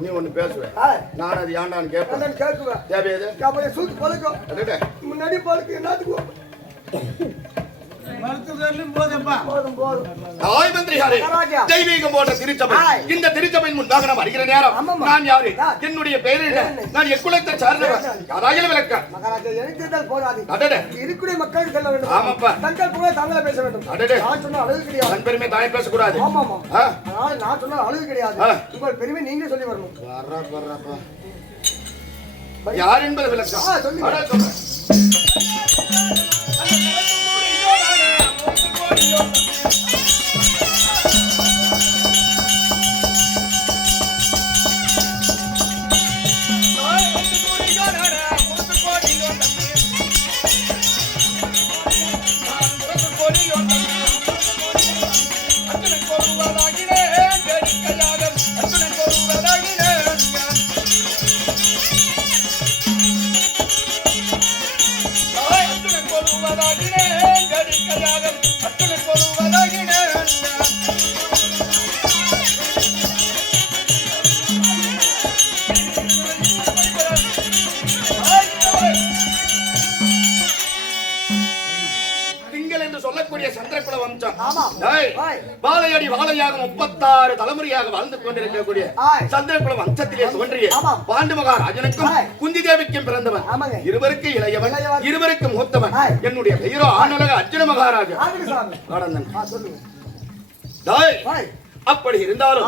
நீ ஒண்ணு பேசுவேன் நான் அது ஏண்டான்னு கேட்பேன் கேட்குவேன் தேவையாது சூத்து பழக்கம் முன்னாடி பழக்கம் என்னத்துக்கு தாய் மந்திரியாரே தெய்வீகம் போன்ற திருச்சபை இந்த திருச்சபையின் முன்பாக நான் வருகிற நேரம் நான் யாரு என்னுடைய பெயர் என்ன நான் எக்குலத்தை சார்ந்தவர் யாராயிலும் விளக்க மகாராஜா எனக்கு போதாது அடடே இருக்கிற மக்களுக்கு சொல்ல வேண்டும் ஆமாப்பா தங்கள் கூட தாங்களே பேச வேண்டும் அடடே நான் சொன்னா அழகு கிடையாது தன் பெருமை தானே பேசக்கூடாது ஆமாமா அதனால நான் சொன்னா அழகு கிடையாது உங்கள் பெருமை நீங்களே சொல்லி வரணும் யார் என்பது விளக்கம் சொல்லுங்க வாழையடி வாழையாக 36 தலைமுறையாக வாழ்ந்து கொண்டிருக்கக்கூடிய சந்திரகுல வம்சத்திலே தோன்றிய பாண்டு மகாராஜனுக்கும் குந்தி தேவிக்கும் பிறந்தவன் இருவருக்கு இளையவன் இருவருக்கு மூத்தவன் என்னுடைய பெயரோ ஆனலக அர்ஜுன மகாராஜா அப்படி இருந்தாலும்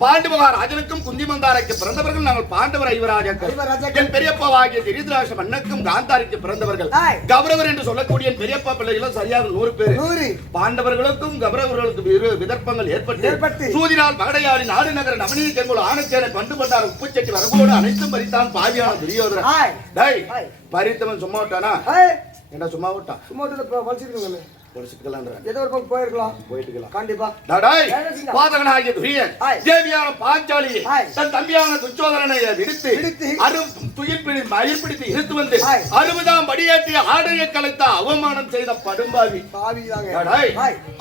பாண்டு மகாராஜனுக்கும் குந்தி மந்தாரைக்கு பிறந்தவர்கள் நாங்கள் பாண்டவர் ஐவராஜாக்கள் என் பெரியப்பாவாகிய திரிதிராஷ மன்னனுக்கும் காந்தாரிக்கு பிறந்தவர்கள் கௌரவர் என்று சொல்லக்கூடிய என் பெரியப்பா பிள்ளைகளும் சரியாக 100 பேர் பாண்டவர்களுக்கும் கௌரவர்களுக்கும் விதர்ப்பங்கள் ஏற்பட்டு சூதினால் மகடையாடி நாடு நகர நவநீதி தெங்குள் ஆனச்சேனை பண்டு பண்டார் உப்புச்செட்டி வரவோடு அனைத்தும் பறித்தான் பாவியான துரியோதரன் பறித்தவன் சும்மா விட்டானா என்ன சும்மா விட்டான் சும்மா விட்டு தன் தம்பியான துச்சோதரனை விடுத்து மயிர்பிடித்து இழுத்து வந்து 60ஆம் படியேற்றி ஆடையை கலைத்த அவமானம் செய்த படும்பாவி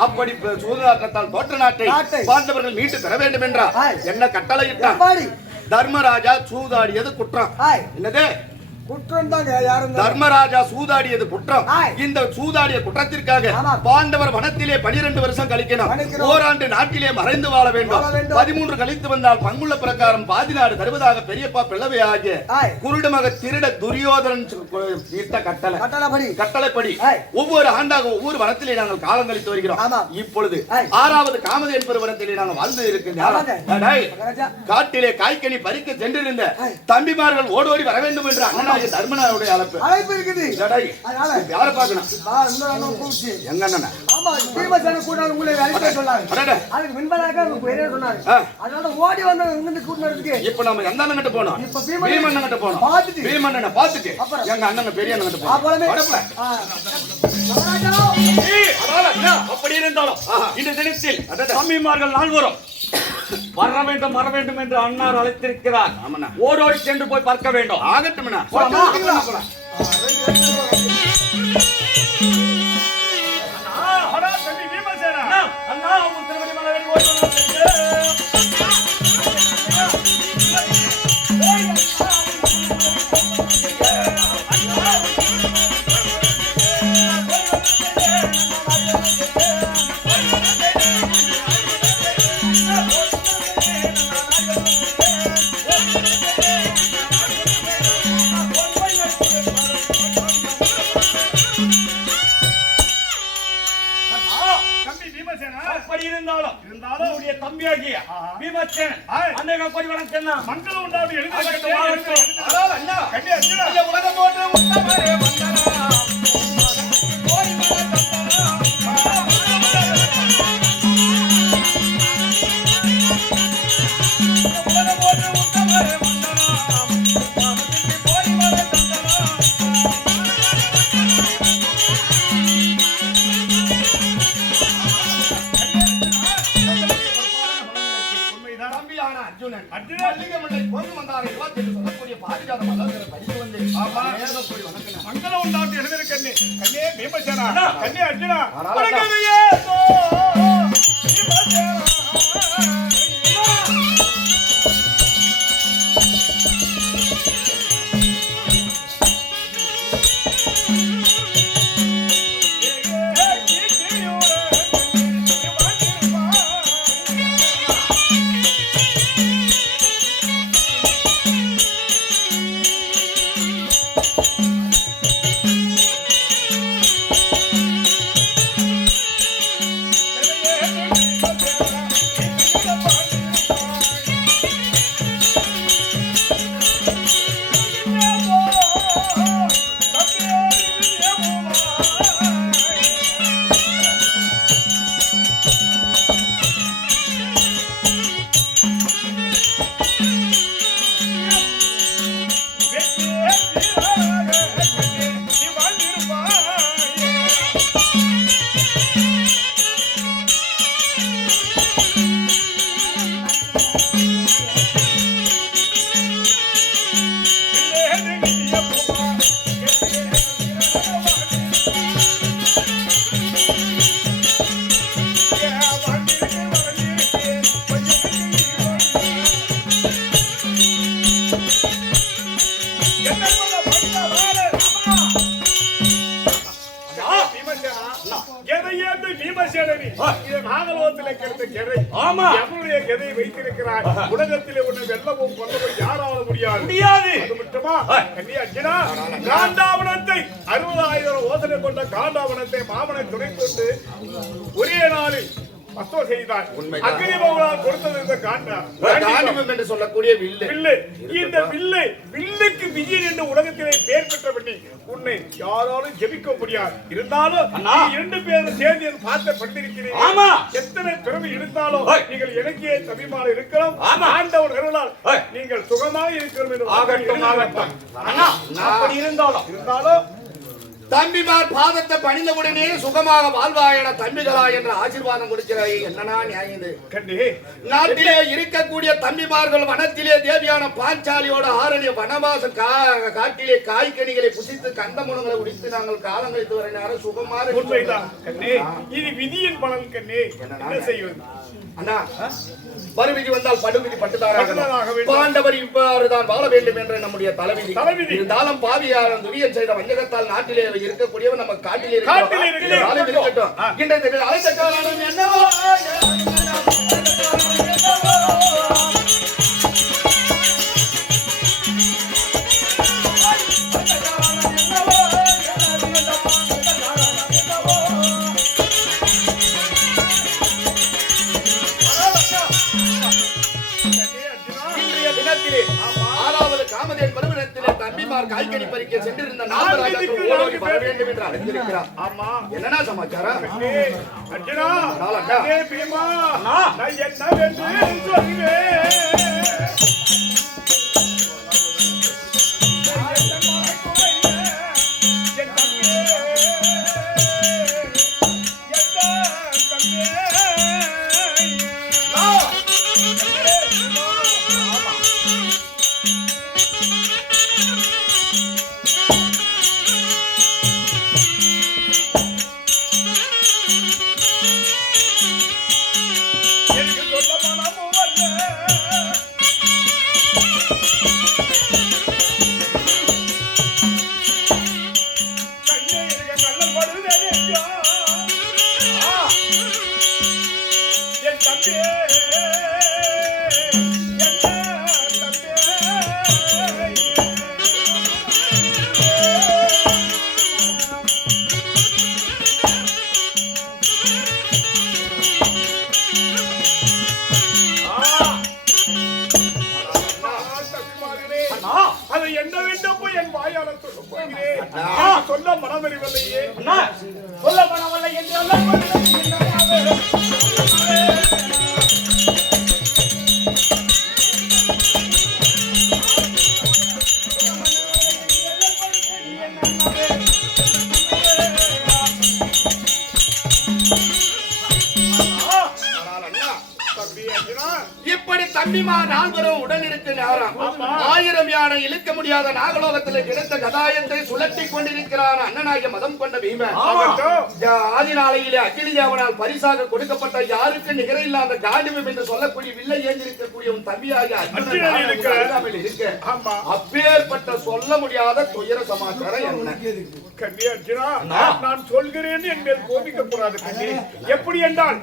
அப்படி சூதாட்டத்தால் தோற்ற நாட்டை பாண்டவர்கள் மீட்டு பெற வேண்டும் என்றார் என்ன கட்டளையிட்டார் தர்மராஜா சூதாடியது குற்றம் என்னது குற்றம் தான் தர்மராஜா சூதாடியது குற்றம் இந்த சூதாடிய குற்றத்திற்காக பாண்டவர் வனத்திலே 12 வருஷம் கழிக்கணும் ஓராண்டு நாட்டிலே மறைந்து வாழ வேண்டும் 13 கழித்து வந்தால் பங்குள்ள பிரகாரம் பாதி நாடு தருவதாக பெரியப்பா பிள்ளவை ஆகிய குருடமக திருட துரியோதனன் கட்டளைப்படி ஒவ்வொரு ஆண்டாக ஒவ்வொரு வனத்திலே நாங்கள் காலம் கழித்து வருகிறோம் இப்பொழுது 6வது காமதேன் பெருவனத்திலே நாங்கள் வாழ்ந்து இருக்கின்றோம் காட்டிலே காய்கனி பறிக்க சென்றிருந்த தம்பிமார்கள் ஓடோடி வர வேண்டும் என்று அண்ணா தர்மனாருடைய அழைப்பு இருக்குது யார பாக்கணும் எங்க அண்ணன் ஆமா பீமசேன கூட உங்களை அழைக்க சொன்னாங்க அதுக்கு முன்பதாக பெரிய சொன்னாரு அதனால ஓடி வந்து இங்க கூட்டினதுக்கு இப்போ நாம எந்த அண்ணன் கிட்ட போறோம் இப்போ பீமண்ணன் கிட்ட போறோம் பீமண்ணனை பார்த்துட்டு எங்க அண்ணன் பெரிய அண்ணன் கிட்ட போறோம் அப்படி இருந்தாலும் இந்த தினத்தில் தம்பிமார்கள் நால்வரும் வர வேண்டும் என்று அண்ணார் அழைத்திருக்கிறார் ஓடோடி சென்று போய் பார்க்க வேண்டும் ஆகட்டும் தம்பியாகிய பீமசேனன் அன்னைக்கு போய் வணக்கம் மங்களம் உண்டாவது எழுதி உலகம் போன்ற உத்தமரே வந்தனா மங்களம் உண்டாவது எழுதிருக்கண்ணே கண்ணே பீமசேனா கண்ணே அர்ஜுனா உலகத்திலே கிடைத்த கதை. எவனுடைய கதையை வைத்திருக்கிறார்? உலகத்திலே உன்னை வெல்லவும் கொல்லவும் யாரால முடியாது. அது மட்டுமா கண்ணி அர்ஜுனா, காண்டாவனத்தை 60,000 ஓசனை கொண்ட காண்டாவனத்தை மாமனை துணை கொண்டு ஒரே நாளில் மஸ்தம் செய்தார். அக்னி பகவான் கொடுத்தது இந்த காண்டீபம் என்று சொல்லக்கூடிய வில்லு. இந்த வில்லுக்கு விஜயன் என்ற உலகத்திலே பெயர் பெற்ற பண்ணி உன்னை யாராலும் ஜெபிக்க முடியாது. இருந்தாலும் இரண்டு பேரும் சேர்ந்து பார்த்த பட்டிருக்கிறேன். எத்தனை பிறவி இருந்தாலும் நீங்கள் எனக்கே தபிமான இருக்கிறோம். ஆண்டவர் அருளால் நீங்கள் சுகமாக இருக்கிறோம். இருந்தாலும் தம்பிமார் பாதத்தை பணிந்தவுடனே சுகமாக வாழ்வாயன தம்பிகளா என்ற ஆசீர்வாதம் கொடுக்கிறாய். என்னன்னா நியாயம் இது? நாட்டிலே இருக்கக்கூடிய தம்பிமார்கள் வனத்திலே தேவியான பாஞ்சாலியோட ஆரணிய வனவாசம் காட்டிலே காய்கனிகளை புசித்து கந்தமுனங்களை உடித்து நாங்கள் காலம் கழித்து வர நேரம் சுகமாக உண்மைதான் கண்ணே. இது விதியின் பலன் கண்ணே. என்ன செய்வது அண்ணா? மறுவிதி வந்தால் படுவிதி பட்டுதாராக பாண்டவர் இவ்வாறுதான் வாழ வேண்டும் என்ற நம்முடைய தலைவிதி. இருந்தாலும் பாவியார் துரியன் செய்த வஞ்சகத்தால் நாட்டிலே இருக்கக்கூடியவர் நம்ம காட்டிலே இருக்கட்டும். இன்றைய அழைத்த காலம் என்னவோ காய்கறி பறிக்க சென்றிருந்த நாகராஜாக்கள் ஓடி வர வேண்டும் என்று அழைத்திருக்கிறார். என்னன்னா சமாச்சாரம்? அர்ஜுனா, பீமா, நான் என்னவென்று சொல்கிறேன். சொல்ல மனமறிவல்லையே சொல்ல மனமல்ல என்று இப்படி தம்பிமா நால்வரும் உடல் இருக்கு நேரம் 1000 யானை இழுக்க முடியாத நாகலோகத்தில் கிடைத்த கதாயத்தை சுழட்டி கொண்டிருக்கிறான் அண்ணனாகிய மதம் கொண்ட பீமன். ஆதி நாளையிலே அக்கினி தேவனால் பரிசாக கொடுக்கப்பட்ட யாருக்கு நிகரில்லாத காண்டிபம் என்று சொல்லக்கூடிய வில்லை ஏந்திருக்கக்கூடிய உன் தம்பியாகிய அர்ஜுனன் இருக்க அப்பேற்பட்ட சொல்ல முடியாத துயர சமாச்சாரம் என்ன? கண்ணி அர்ஜுனா, நான் சொல்கிறேன் என் மேல் கோபிக்க கூடாது கண்ணி. எப்படி என்றால்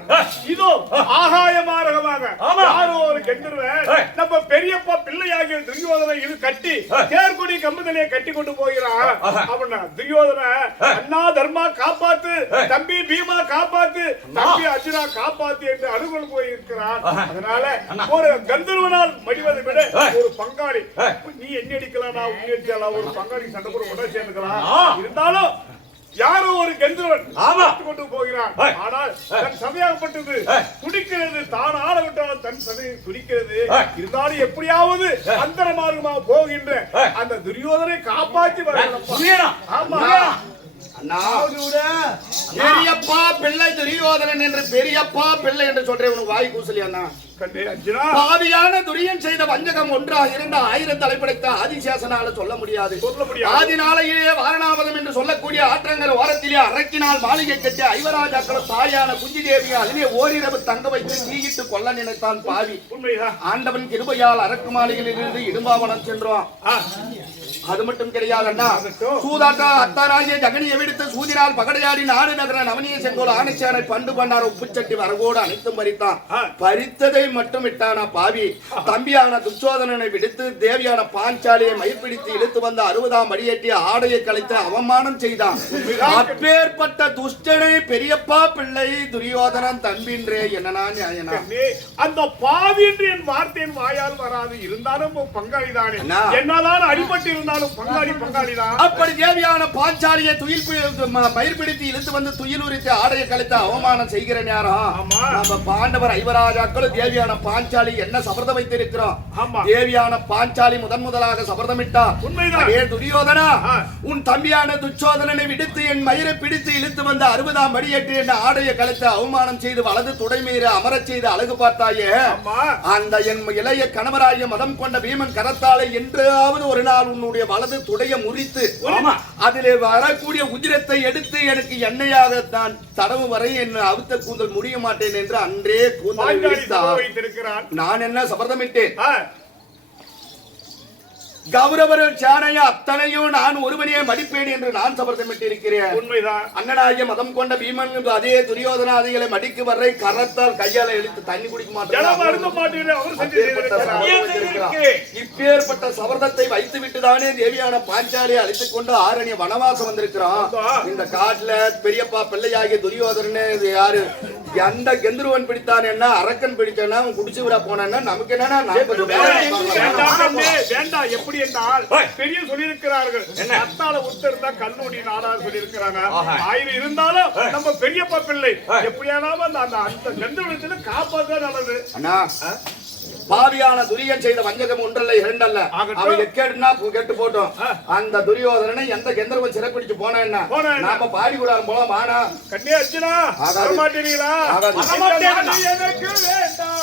இதோ ஆகாய மார்க்கமாக யாரோ ஒரு கெந்தர்வன் நம்ம பெரியப்பா பிள்ளையாகிய துரியோதனை இது கட்டி தேர்கொடி கம்பத்திலே கட்டி கொண்டு போகிறான். அவன துரியோதன அண்ணா தர்மா காப்பாத்து, தம்பி பீமா காப்பாத்து, தம்பி அர்ஜுனா காப்பாத்து என்று அணுகொண்டு போயிருக்கிறான். அதனால ஒரு கந்தர்வனால் மடிவதை விட ஒரு பங்காளி, நீ என்ன அடிக்கலாம் நான் உன்னை அடிக்கலாம், ஒரு பங்காளி சண்டை போட உடனே சேர்ந்துக்கலாம். இருந்தாலும் யாரோ ஒரு கந்தர்வன் கொண்டு போகிறான். ஆனால் தன் சபையாகப்பட்டது துடிக்கிறது, தான் ஆட விட்டால் தன் சபை துடிக்கிறது. இருந்தாலும் எப்படியாவது அந்தர மார்க்கமாக போகின்ற அந்த துரியோதனை காப்பாற்றி வரலாம். பெரியப்பா பிள்ளை துரியோதனன் என்று பெரியப்பா பிள்ளை என்று சொல்றேன். உனக்கு வாய் கூசலி அண்ணா கண்ணே அர்ஜுனா பாவியான துரியன் செய்த வஞ்சகம் ஒன்றாக இருந்த 1000 தலைப்படைத்த ஆதிசேஷனால சொல்ல முடியாது. ஆதி நாளையிலே வாரணாவதம் என்று சொல்லக்கூடிய ஆற்றங்கர ஓரத்திலே அரக்கினால் மாளிகை கட்டி ஐவராஜாக்களும் தாயான குஞ்சி தேவியை அதிலே ஓரிரவு தங்க வைத்து தீயிட்டு கொல்ல நினைத்தான் பாவி. உண்மைதான். ஆண்டவன் கிருபையால் அரக்கு மாளிகையில் இருந்து இடும்பாவனம் சென்றோம். அது மட்டும் கிடையாதுன்னா சூதாட்டா அத்தாராஜே ஜகனியை விடுத்து சூதினால் பகடையாடி நாடு நகர நவனிய செங்கோல் ஆணைச்சாரை பண்டு பண்ணார் உப்புச்சட்டி வரகோடு அனைத்தும் பறித்தான். பறித்ததை மட்டும் விட்டானா பாவி. தம்பியான துச்சோதனனை விடுத்து தேவியான பாஞ்சாலியை மயிர்பிடித்து இழுத்து வந்த 60ஆம் அடியேற்றி ஆடையை கலைத்து அவமானம் செய்தான். அப்பேற்பட்ட துஷ்டனை பெரியப்பா பிள்ளை துரியோதனன் தம்பின்றே என்னன்னா நியாயனா? அந்த பாவி என்று என் வார்த்தையின் வாயால் வராது. இருந்தாலும் பங்காளிதானே, என்னதான் அடிபட்டு இருந்தாலும் பங்காளிதான். அப்படி தேவியான பாஞ்சாலியை மயிர் பிடித்து இழுத்து வந்து துயில் உரித்து ஆடையை கலைத்து அவமானம் செய்கிற நேரம் நம்ம பாண்டவர் ஐவராஜாக்களும் தேவியான பாஞ்சாலி என்ன சபதம் வைத்திருக்கிறோம். தேவியான பாஞ்சாலி முதலாக சபதமிட்டா. அதே துரியோதனா, உன் தம்பியான துச்சோதனனை விடுத்து என் மயிரை பிடித்து இழுத்து வந்து 60ஆம் அடியேற்றி என் ஆடையை கலைத்து அவமானம் செய்து வலது தொடை மீது அமரச் செய்து அழகு பார்த்தாயே, அந்த என் இளைய கணவராகிய மதம் கொண்ட பீமன் கரத்தாலே என்றாவது ஒரு நாள் உன்னுடைய வலது துடைய முறித்து அதிலே வரக்கூடிய உதிரத்தை எடுத்து எனக்கு எண்ணெயாக தான் தடவு வரை என் அவுத்த கூந்தல் முடிய மாட்டேன் என்று அன்றே கூந்தலை விரித்தார். நான் என்ன சபதமிட்டேன், கௌரவர்கள் சாணைய அத்தனையும் நான் ஒருவனையே மடிப்பேன் என்று நான் சபதமிட்டு இருக்கிறேன். உண்மைதான். அண்ணனாகிய மதம் கொண்ட பீமன் அதே துரியோதனாதிகளை மடிக்கு வரை கரத்தால் கையால எடுத்து தண்ணி குடிக்க மாட்டேன். இப்பேற்பட்ட சபதத்தை வைத்து விட்டுதானே தேவியான பாஞ்சாலியை அழைத்துக் கொண்டு ஆரண்ய வனவாசம் வந்திருக்கிறோம். இந்த காட்டுல பெரியப்பா பிள்ளையாகிய துரியோதனே யாரு எந்த கெந்துருவன் பிடித்தான் என்ன அரக்கன் பிடிச்சானா அவன் குடிச்சு விட போனா நமக்கு என்னன்னா வேண்டாம். எப்படி என்றால் பெரிய சொல்லியிருக்கிறார்கள், அத்தால உத்தரந்தா கல்லூரி நாடார் சொல்லியிருக்கிறாங்க. ஆயிரம் இருந்தாலும் நம்ம பெரியப்பா பிள்ளை எப்படியானாலும் அந்த கெந்துருவனத்துல காப்பாற்ற நல்லது. அண்ணா பாவியான துரியன் செய்த வஞ்சகம் ஒன்றல்ல இரண்டல்ல, அவன் எக்கேடுனா கெட்டு போட்டோம். அந்த துரியோதனனை எந்த கெந்தர்வன் சிறப்பிடிச்சு போனா என்ன நாம பாடி கூடாது போல மானா கண்ணே அர்ஜுனா மாட்டீங்களா? எனக்கு வேண்டாம்.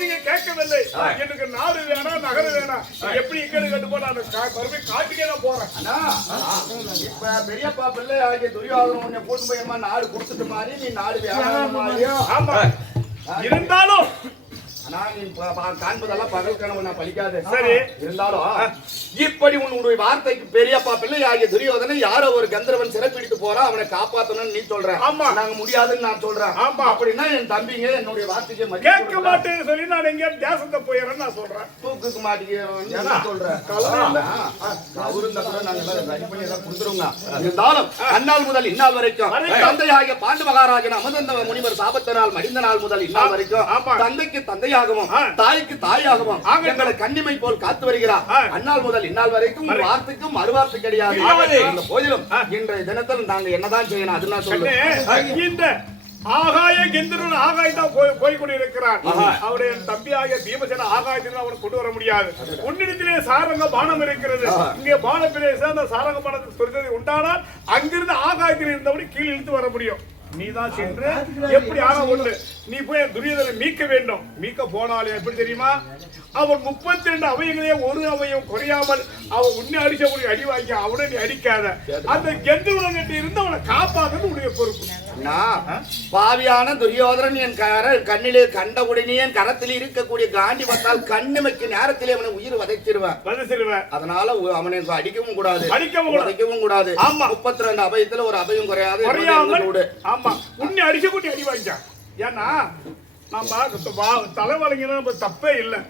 நீங்க கேட்கவில்லை. எனக்கு நாடு வேணாம் நகர வேணாம். எப்படி இக்கடு கட்டு போனா காட்டுக்கே நான் போறேன். இப்ப பெரியப்பா பிள்ளை ஆகிய துரியோதனன் போட்டு போய் நாடு கொடுத்துட்டு மாதிரி நீ நாடு வேணாம். ஆமா இருந்தாலும் காண்பதெல்லாம் பகல் கனவு நான் பழிக்காது. சரி இருந்தாலும் இப்படி உன்னுடைய வார்த்தைக்கு பெரியப்பா பிள்ளை ஆகிய துரியோதனை யாரோ ஒரு கந்தர்வன் சிறப்பிடித்து போறான், அவனை காப்பாத்தணும்னு நீ சொல்ற. நாங்க முடியாதுன்னு நான் சொல்றேன். அப்படின்னா என் தம்பிங்க என்னுடைய வார்த்தைக்கு கேட்க மாட்டேன்னு சொல்லி நான் எங்க தேசத்தை போயிடறேன்னு நான் சொல்றேன். தூக்குக்கு மாட்டேங்க சொல்றேன். அவருந்தா கூட நாங்க ரெடி பண்ணி எல்லாம் கொடுத்துருவோங்க. இருந்தாலும் அந்நாள் முதல் இந்நாள் வரைக்கும் தந்தையாகிய பாண்டு மகாராஜன் அமர்ந்த முனிவர் சாபத்தினால் மடிந்த நாள் முதல் இந்நாள் வரைக்கும் தந்தைக்கு தந்தையாகவும் தாய்க்கு தாயாகவும் எங்களை கண்ணிமை போல் காத்து வருகிறார். அந்நாள் முதல் இந்நாள் வரைக்கும் வார்த்தைக்கும் மறுவார்த்தை கிடையாது. இந்த போதிலும் இன்றைய தினத்தில் நாங்க என்னதான் செய்யணும் அதுதான் சொல்லுங்க. இந்த ஆகாய கெந்தரன் ஆகாயத்தான் போய் கொண்டிருக்கிறார். அவருடைய தம்பியாகிய பீமசேன ஆகாயத்தில் அவனை கொண்டு வர முடியாது. உன்னிடத்திலே சாரங்க பானம் இருக்கிறது. இங்கே பான பிரதேசம் அந்த சாரங்க பானத்துக்கு சொன்னது உண்டானால் அங்கிருந்து ஆகாயத்தில் இருந்தபடி கீழ் இழுத்து வர முடியும். நீதான் சென்று எப்படி ஆனா ஒண்ணு நீ போய் துரியோதனை மீட்க வேண்டும். மீட்க போனாலும் எப்படி தெரியுமா, அவன் 32 அவைகளே ஒரு அவையும் குறையாமல் அவன் உன்னை அடிச்ச உனக்கு அடி வாங்கி அவனை நீ அடிக்காத. அந்த கெந்துருவன் இருந்து அவனை காப்பாற்றது உடைய பொறுப்பு. பாவியான துரியோதனன் என் கண்ணிலே கண்டவுடனே என் கரத்தில் இருக்கக்கூடிய காண்டி வந்தால் கண்ணுமைக்கு நேரத்திலே அவனை உயிர் வதைச்சிருவேன். அதனால அவனை அடிக்கவும் கூடாது, உதைக்கவும் கூடாது. 32 அபயத்துல ஒரு அபயம் குறையாது. ஆமா உன்னை அடிச்ச கூட்டி அடி வாங்கிட்டான். ஏன்னா நம்ம தலைவலிங்கன்னா நம்ம தப்பே இல்லை.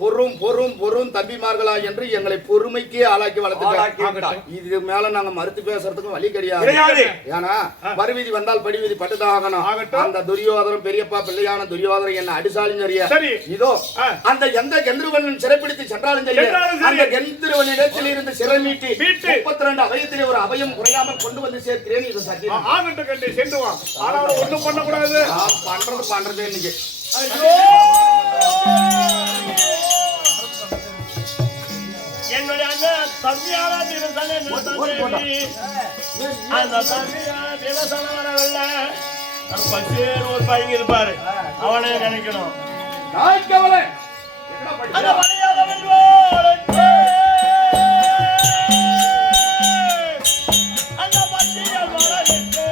பொறும் பொறும் பொறும் தம்பிமார்களா என்று எங்களை பொறுமைக்கு ஆளாக்கி வளர்த்துட்டாங்க. இது மேல நாங்க மறுத்து பேசுறதுக்கு வழி கிடையாது. ஏன்னா மறுவீதி வந்தால் படிவீதி பட்டுதான் ஆகணும். அந்த துரியோதனம் பெரியப்பா பிள்ளையான துரியோதனம் என்ன அடிசாலும் சரியா இதோ அந்த எந்த கெந்திரவன் சிறைப்பிடித்து சென்றாலும் சரியா அந்த கெந்திரவன் இடத்தில் இருந்து சிறை மீட்டி 32 அபயத்திலே ஒரு அபயம் குறையாமல் கொண்டு வந்து சேர்க்கிறேன். இது சத்தியம். ஆகட்டும் கண்டே சென்று வா. ஆனா ஒண்ணும் பண்ணக்கூடாது. பண்றது இன்னைக்கு என்னுடைய அண்ணன் தம்பியான தினசன அந்த தம்பியான தினசன வரவில்ல பச்சேர் ஒரு பையன் இருப்பாரு அவனே நினைக்கணும் அந்த மணியாதவன் அந்த பச்சையர் வரவிட்டு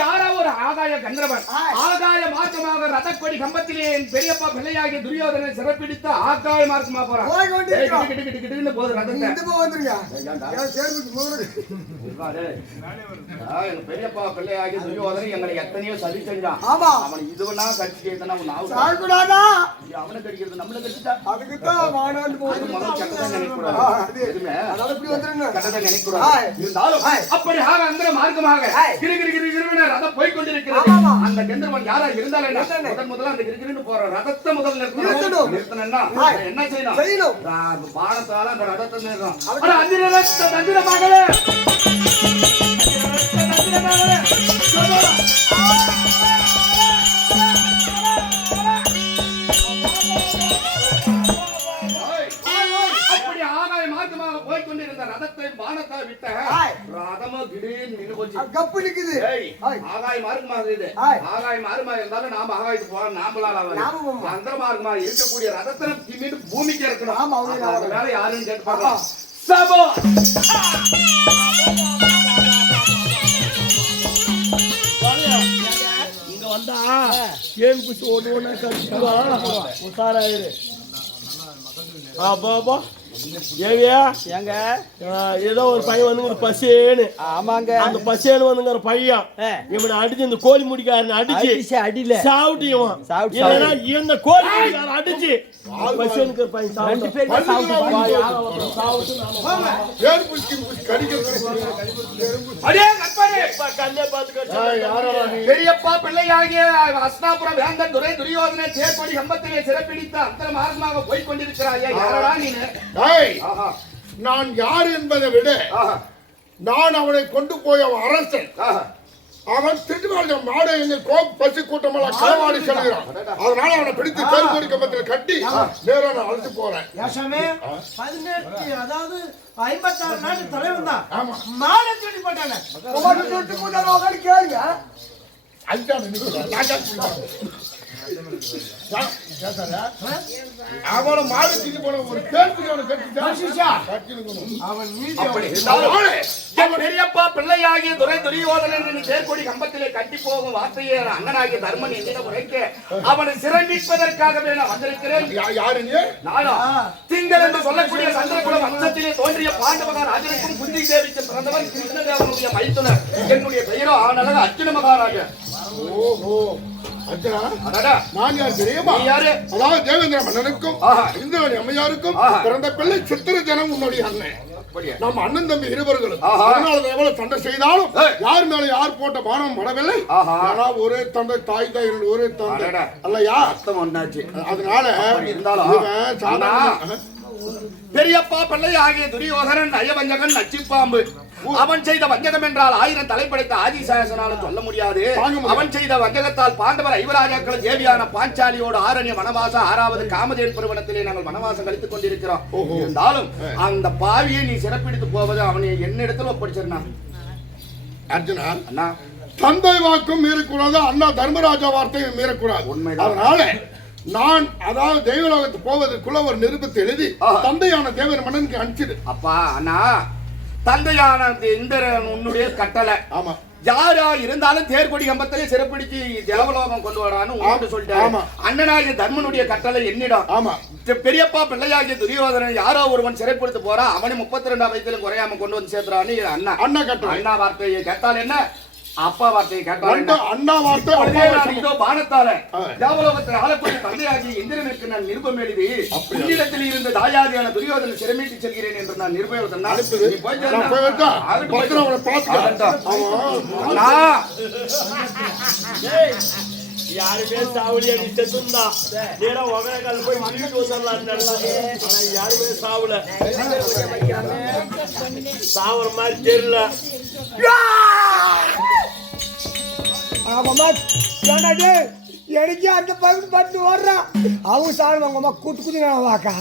யாரோ ஒரு ஆகாய கந்தர்வன் ஆகாய மார்க்கமாக ரதக்கொடி கம்பத்திலே என் பெரியப்பா பிள்ளையாகிய துரியோதனை சிறப்பிடித்த ஆகாய மார்க்கமா போறான் போது எங்க பெரியப்பா பிள்ளையாகிய துரியோதனை எங்களை எத்தனையோ சதி செஞ்சான் அவன் இதுவனா கட்சி கேட்டனா அவனை கடிக்கிறது நம்மள கட்சிட்டா அப்படி அந்த மார்க்கமாக ரதம் போய் கொண்டிருக்கிறது அந்த கந்தர்வன் யாரா இருந்தாலும் முதல்ல அந்த கிரிகிரின்னு போற ரதத்தை முதல்ல நிறுத்தணும்னா என்ன செய்யணும் பாடத்தால அந்த ரதத்தை ரதத்தை பானத்தை விட்ட ரதமா திடீர்னு நின்னு போச்சு கப்பு நிக்குது ஆகாய மார்க்கமாக இது ஆகாய மார்க்கமாக இருந்தாலும் நாம ஆகாயத்துக்கு போறோம் நாமளால அந்த மார்க்கமாக இருக்கக்கூடிய ரதத்தை மீது பூமிக்கு இருக்கணும் வேலை யாருன்னு கேட்பாங்க சபோ இங்க வந்தா கேம் குச்சி ஓட்டு ஒண்ணா கடிச்சுவா உசாராயிரு பாபா ஏவியா எங்க ஏதோ ஒரு பையன் வந்துங்கிற பசேன்னு ஆமாங்க அந்த பசேன்னு வந்துங்கிற பையன் இவனை அடிச்சு இந்த கோழி முடிக்காரன் அடிச்சு அடியில சாப்பிட்டியவன் இல்லைன்னா இந்த கோழி முடிக்காரன் அடிச்சு பசேனுக்கு பையன் பெரியப்பா பிள்ளையாகிய அஸ்னாபுரம் வேந்தன் துரை துரியோதனை சேர்ப்படி கம்பத்திலே சிறப்பிடித்த அந்த மார்க்கமாக போய் கொண்டிருக்கிறாயா யாரடா நீனு நான் யார் என்பதை விட நான் அவனை கொண்டு போய் அவன் அரசன் அவன் திருவாரூர் மாடு எங்கள் பசு கூட்டமெல்லாம் களவாடி செல்கிறான் அதனால அவனை பிடித்து தேர்கோடி கம்பத்தில் கட்டி நேரம் நான் அழைச்சு போறேன் 18 அதாவது 56 நாடு தலைவன் தான் மாடு தூக்கி போட்டானே கேளுங்க அவனை மாடு தூக்கி போன ஒரு பேருக்கு அவனை பெரியப்பா பிள்ளையாகிய துரை துரியோதனன் தேர்கொடி கம்பத்திலே கட்டி போகும் வார்த்தையே அண்ணனாகிய தர்மன் என்னிடம் உரைக்க அவனை சிறப்பிப்பதற்காகவே நான் வந்திருக்கிறேன். யாரு நானா திங்கள் என்று சொல்லக்கூடிய சந்திரகுல வம்சத்திலே தோன்றிய பாண்டவ ராஜனுக்கும் குந்தி தேவிக்கும் பிறந்தவர் கிருஷ்ணதேவனுடைய மைத்துனர். என்னுடைய பெயரோ ஆனழக அர்ஜுன மகாராஜா. ஓஹோ நான் யார் தெரியுமா? அதாவது தேவேந்திர மன்னனுக்கும் இந்திரவதி அம்மையாருக்கும் பிறந்த பிள்ளை சித்திர ஜனம் உன்னுடைய அண்ணன். அப்படியா? நம்ம அண்ணன் தம்பி இருவர்களும் ஆஹா. அதனால எவ்வளவு சண்டை செய்தாலும் ஏய். யார் மேல யார் போட்ட பானம் படவில்லை. ஆஹா. ஆனா ஒரே தந்தை தாய் தாய் ஒரே தந்தை அடடா. அல்லையா? அர்த்தம் ஒண்ணாச்சு. அதனால அப்படி இருந்தாலும் இவன் சாதாரண பெரியப்பா பிள்ளை ஆகிய துரியோதனன் நயவஞ்சகன் நச்சிப்பாம்பு அவன் செய்த வஞ்சகம் என்றால் 1000 தலைப்படைத்த ஆதிசேஷனாலும் சொல்ல முடியாது. தாங்க முடியாது. அவன் செய்த வஞ்சகத்தால் பாண்டவர் ஐவராஜாக்கள் தேவியான பாஞ்சாலியோடு ஆரண்ய வனவாசம் 6வது காமதேன் பருவனத்திலே நாங்கள் வனவாசம் கழித்துக் கொண்டிருக்கிறோம். இருந்தாலும் அந்த பாவியை நீ சிறப்பிடித்து போவது அவனை என்னிடத்தில் ஒப்படைச்சிருந்தான். அர்ஜுனா அண்ணா தந்தை வாக்கும் மீறக்கூடாது, அண்ணா தர்மராஜா வார்த்தையும் மீறக்கூடாது. உண்மைதான். அதனால நான் அதாவது தெய்வலோகத்துக்கு போவதற்குள்ள ஒரு நிருபத்தை எழுதி தந்தையான தேவர் மன்னனுக்கு அனுப்பிச்சிடு. அப்பா அண்ணா தந்தையான இந்திரன் உன்னுடைய கட்டளை. ஆமா யாரா இருந்தாலும் தேர்கொடி கம்பத்திலே சிறப்பிடிச்சு தேவலோகம் கொண்டு வரான்னு உங்கள்கிட்ட சொல்லிட்டாரு. ஆமா. அண்ணனாகிய தர்மனுடைய கட்டளை என்னிடம். ஆமா பெரியப்பா பிள்ளையாகிய துரியோதனன் யாரோ ஒருவன் சிறைப்படுத்த போறான், அவனை 32 வயதிலும் குறையாம கொண்டு வந்து சேர்த்துறான்னு அண்ணா அண்ணா கட்டளை. அண்ணா வார்த்தையை கேட்டால் என்ன, அப்பா வார்த்தையை கேட்டால் என்ன? அண்ணா வார்த்தை உடனே அப்பா நான் வார்த்தை. இதோ பானத்தால தேவலோகத்தை ஆளக்கூடிய தந்தையாகிய இந்திரனுக்கு நான் நிருபம் எழுதி உன்னிடத்தில் இருந்த தாயாதியான துரியோதனை சிறைமீட்டு செல்கிறேன் என்று நான் நிருபம் நான் போய் வந்தா பத்திரம் அவனை பார்த்துக்க. யாருமே சாவடி அடி செத்துந்தா நேரா ஒகனக்கால் போய் வீட்டு வந்துடலாம்னு நினைச்சேன். ஆனா யாருமே சாவல. சாவற மாதிரி தெரியல. எனக்கு அந்த பகுதி பார்த்து ஓடுறான் அவங்க சாணம் அவங்க அம்மா கூட்டு குதிங்க வாக்கா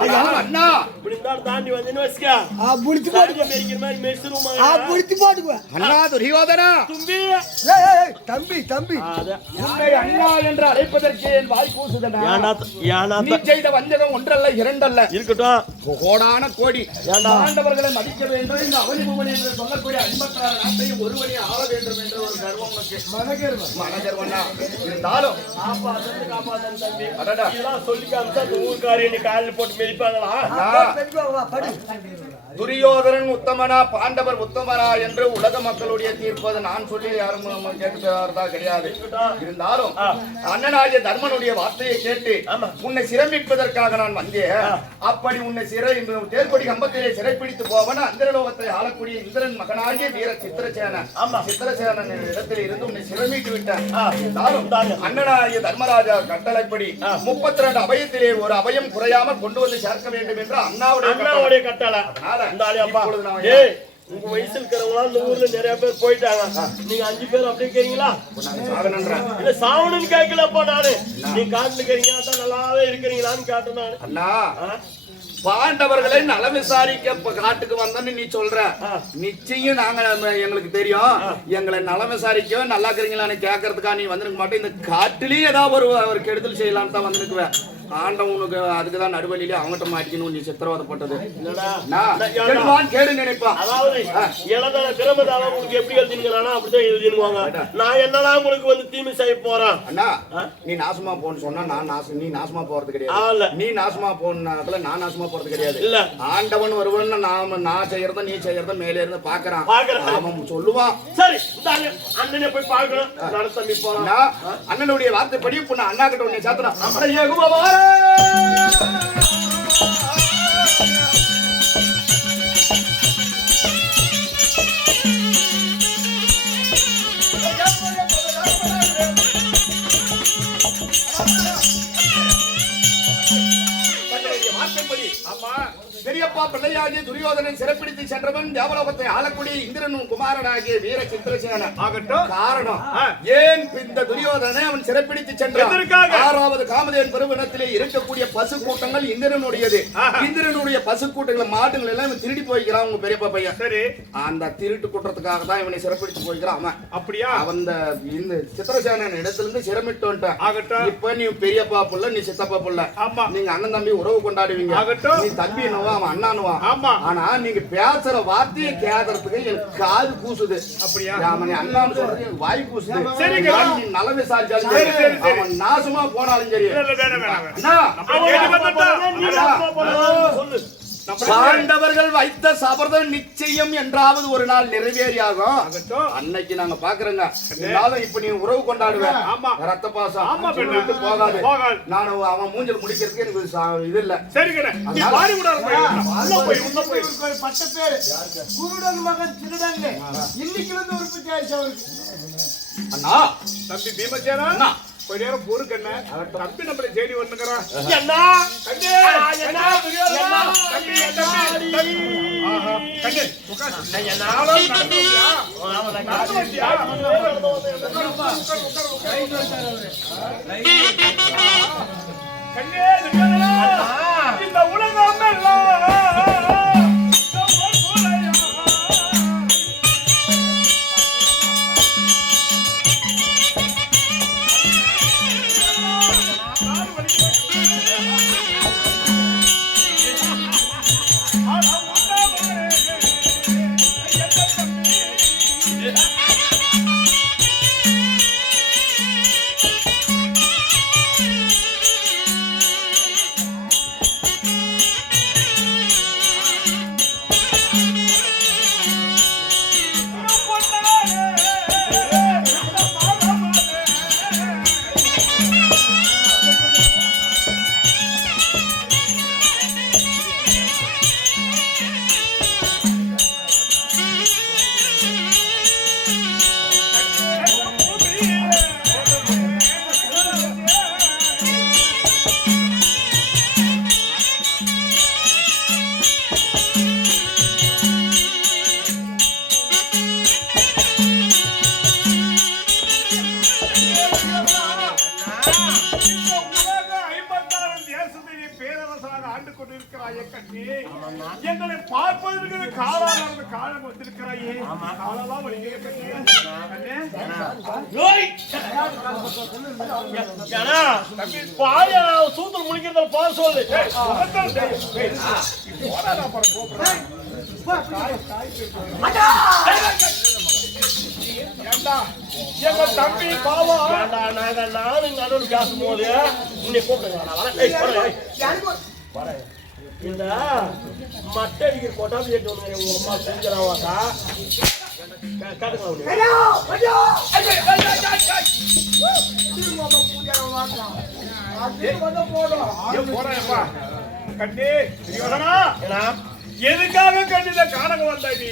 அண்ணா இப்படி இருந்தாலும் தாண்டி வந்தேன்னு வச்சுக்க. புளித்து போட்டுக்குவேன் மேய்க்கிற மாதிரி மெசுருமா புளித்து போட்டுக்குவேன். அண்ணா துரியோதனா தும்பி. தம்பி தம்பி உன்னை அண்ணா என்று அழைப்பதற்கு என் வாய் கூசுதடா. ஏனா நீ செய்த வஞ்சகம் ஒன்றல்ல இரண்டல்ல இருக்கட்டும். கோடான கோடி ஏண்டா? ஆண்டவர்களை மதிக்க வேண்டும், இந்த அவனி புவனி என்று சொல்லக்கூடிய அன்பத்தார நாட்டையும் ஒருவனே ஆள வேண்டும் என்ற ஒரு கர்வம் மனகர்வனா இருந்தாலும் காப்பாத்தன் தம்பி. அடடா. இதெல்லாம் சொல்லி காமிச்சா அந்த ஊர்க்காரி நீ காலில் போட்டு மெதிப்பாங்களா? துரியோதனன் உத்தமனா பாண்டவர் உத்தமனா என்று உலக மக்களுடைய தீர்ப்பது நான் சொல்லி யாரும் கேட்கிறதா கிடையாது. இருந்தாலும் அண்ணனாகிய தர்மனுடைய வார்த்தையை கேட்டு உன்னை சிரமிப்பதற்காக நான் வந்தேன். அப்படி உன்னை தேர்கொடி கம்பத்திலே சிறைப்பிடித்து போவன அந்தரலோகத்தை ஆளக்கூடிய இந்திரன் மகனாகிய வீர சித்திரசேனன் சித்திரசேனன் இடத்தில் இருந்து உன்னை சிரமிட்டு விட்டேன். இருந்தாலும் அண்ணனாகிய தர்மராஜா கட்டளைப்படி 32 அபயத்திலே ஒரு அபயம் குறையாமல் கொண்டு வந்து சேர்க்க வேண்டும் என்று அண்ணாவுடைய கட்டளை. இப்பொழுது நான் உங்க வயசுல இருக்கிறவங்களா இந்த ஊர்ல நிறைய பேர் போயிட்டாங்க. நீங்க 5 பேர் அப்படி இருக்கீங்களா? இல்ல சாவணும்னு கேட்கலப்பா நானு. நீ காட்டுல இருக்கீங்க அதான் நல்லாவே இருக்கிறீங்களான்னு கேட்டேன் நானு. அண்ணா பாண்டவர்களை நலம் விசாரிக்க காட்டுக்கு வந்தோன்னு நீ சொல்ற நிச்சயம் நாங்க எங்களுக்கு தெரியும். எங்களை நலம் விசாரிக்க நல்லா இருக்கிறீங்களான்னு கேட்கறதுக்கா நீ வந்திருக்க மாட்டேன். இந்த காட்டுலயும் ஏதாவது ஒரு கெடுதல் செய்யலான்னு தான் வந்திருக்குவேன். ஆண்டவன் உனக்கு அதுக்குதான் நடுவழியில அவங்ககிட்ட மாட்டிக்கணும் நீ சித்திரவதைப்பட்டது. கேடு நினைப்பான். அதாவது இளதான பிரமதான உங்களுக்கு எப்படி எழுதினுங்கிறானா அப்படிதான் எழுதினுவாங்க. நான் என்னடா உங்களுக்கு வந்து தீமை செய்ய போறேன். அண்ணா நீ நாசமா போன்னு சொன்னா நீ நாசமா போறது கிடையாது. நீ நாசமா போனதுல நான் நாசமா போறது கிடையாது. இல்ல ஆண்டவன் வருவன் நான் செய்யறத நீ செய்யறத மேலே இருந்து பாக்குறான். அவன் சொல்லுவான். சரி அண்ணனை போய் பாக்கணும். நடத்தம்பி போறான். அண்ணனுடைய வார்த்தைப்படி இப்ப நான் அண்ணா கிட்ட உன்னை சேர்த்துறான். பெரியப்பா பிள்ளையாகிய துரியோதனன் சிறப்பிடித்து சென்றவன் தேவலோகத்தை ஆளக்கூடிய இந்திரனும் குமாரனாகிய வீர சித்திரசேனன் ஆகட்டும். காரணம் ஏன் இந்த துரியோதனை அவன் சிறப்பிடித்து சென்றான்? 6வது காமதேன் பருவனத்திலே இருக்கக்கூடிய பசு கூட்டங்கள் இந்திரனுடையது. இந்திரனுடைய பசு கூட்டங்கள் மாட்டுகள் எல்லாம் இவன் திருடி போய்க்கிறான். உங்க பெரியப்பா பையன் சரி அந்த திருட்டு கூட்டத்துக்காக தான் இவனை சிறப்பிடித்து போய்க்கிறான். அவன் அப்படியா அவன் இந்த சித்திரசேனன் இடத்துல இருந்து சிரமிட்டு வந்துட்டான். ஆகட்டும். இப்ப நீ பெரியப்பா புள்ள நீ சித்தப்பா புள்ள. ஆமா நீங்க அண்ணன் தம்பி உறவு கொண்டாடுவீங்க. ஆகட்டும். நீ தம்பி அண்ணானுவா. ஆனா நீங்க பேசுற வார்த்தையை கேட்கறதுக்கு எனக்கு காது கூசுது. அப்படியா அண்ணான்னு சொல்றது வாய் கூசுது. நீ நல விசாரிச்சாலும் அவன் நாசமா போனாலும் சரி பாண்டவர்கள் வைத்த சபதம் நிச்சயம் என்றாவது ஒரு நாள் நிறைவேறியாகும். அன்னைக்கு நாங்க பாக்குறோங்க. இப்ப நீ உறவு கொண்டாடுவேன். ஆமா, ரத்த பாசம். ஆமா, போகாது. நான் அவன் மூஞ்சல் முடிக்கிறதுக்கு எனக்கு இது இல்ல. சரிங்க, நீ பாடி விடாத போய் பட்ட பேரு குருடன் மகன் திருடங்க. இன்னைக்கு வந்து உற்பத்தி ஆயிடுச்சு அவருக்கு. அண்ணா, தம்பி பீமசேனா, கொஞ்ச நேரம் பொறுக்கண்ண. தம்பி நம்மளை தேடி வந்துக்கிறான். என்ன கண்ணே, என்ன தம்பி, தம்பி. ஆஹா, கண்ணே, உட்கார். நானும் நடந்து வந்தியா? நடந்து வந்தியா? கண்ணே, இந்த உலகம் எல்லாம் எங்களை பார்ப்பதற்கு காலாளர் காலம் வந்திருக்கிறாயே. காலெல்லாம் வலிக்கிறேன். சூத்தல் முடிக்கிறத பா சொல்லு. எங்க தம்பி பாவம். நானும் நடுவில் பேசும் போது உன்னை கூப்பிடுங்க. இந்த மட்டை அடிக்கிற கொட்டாந்து கேட்டு உங்க அம்மா செஞ்சிடாவாக்கா கண்ணே, எதுக்காக கண்டித காணகம் வந்தா நீ?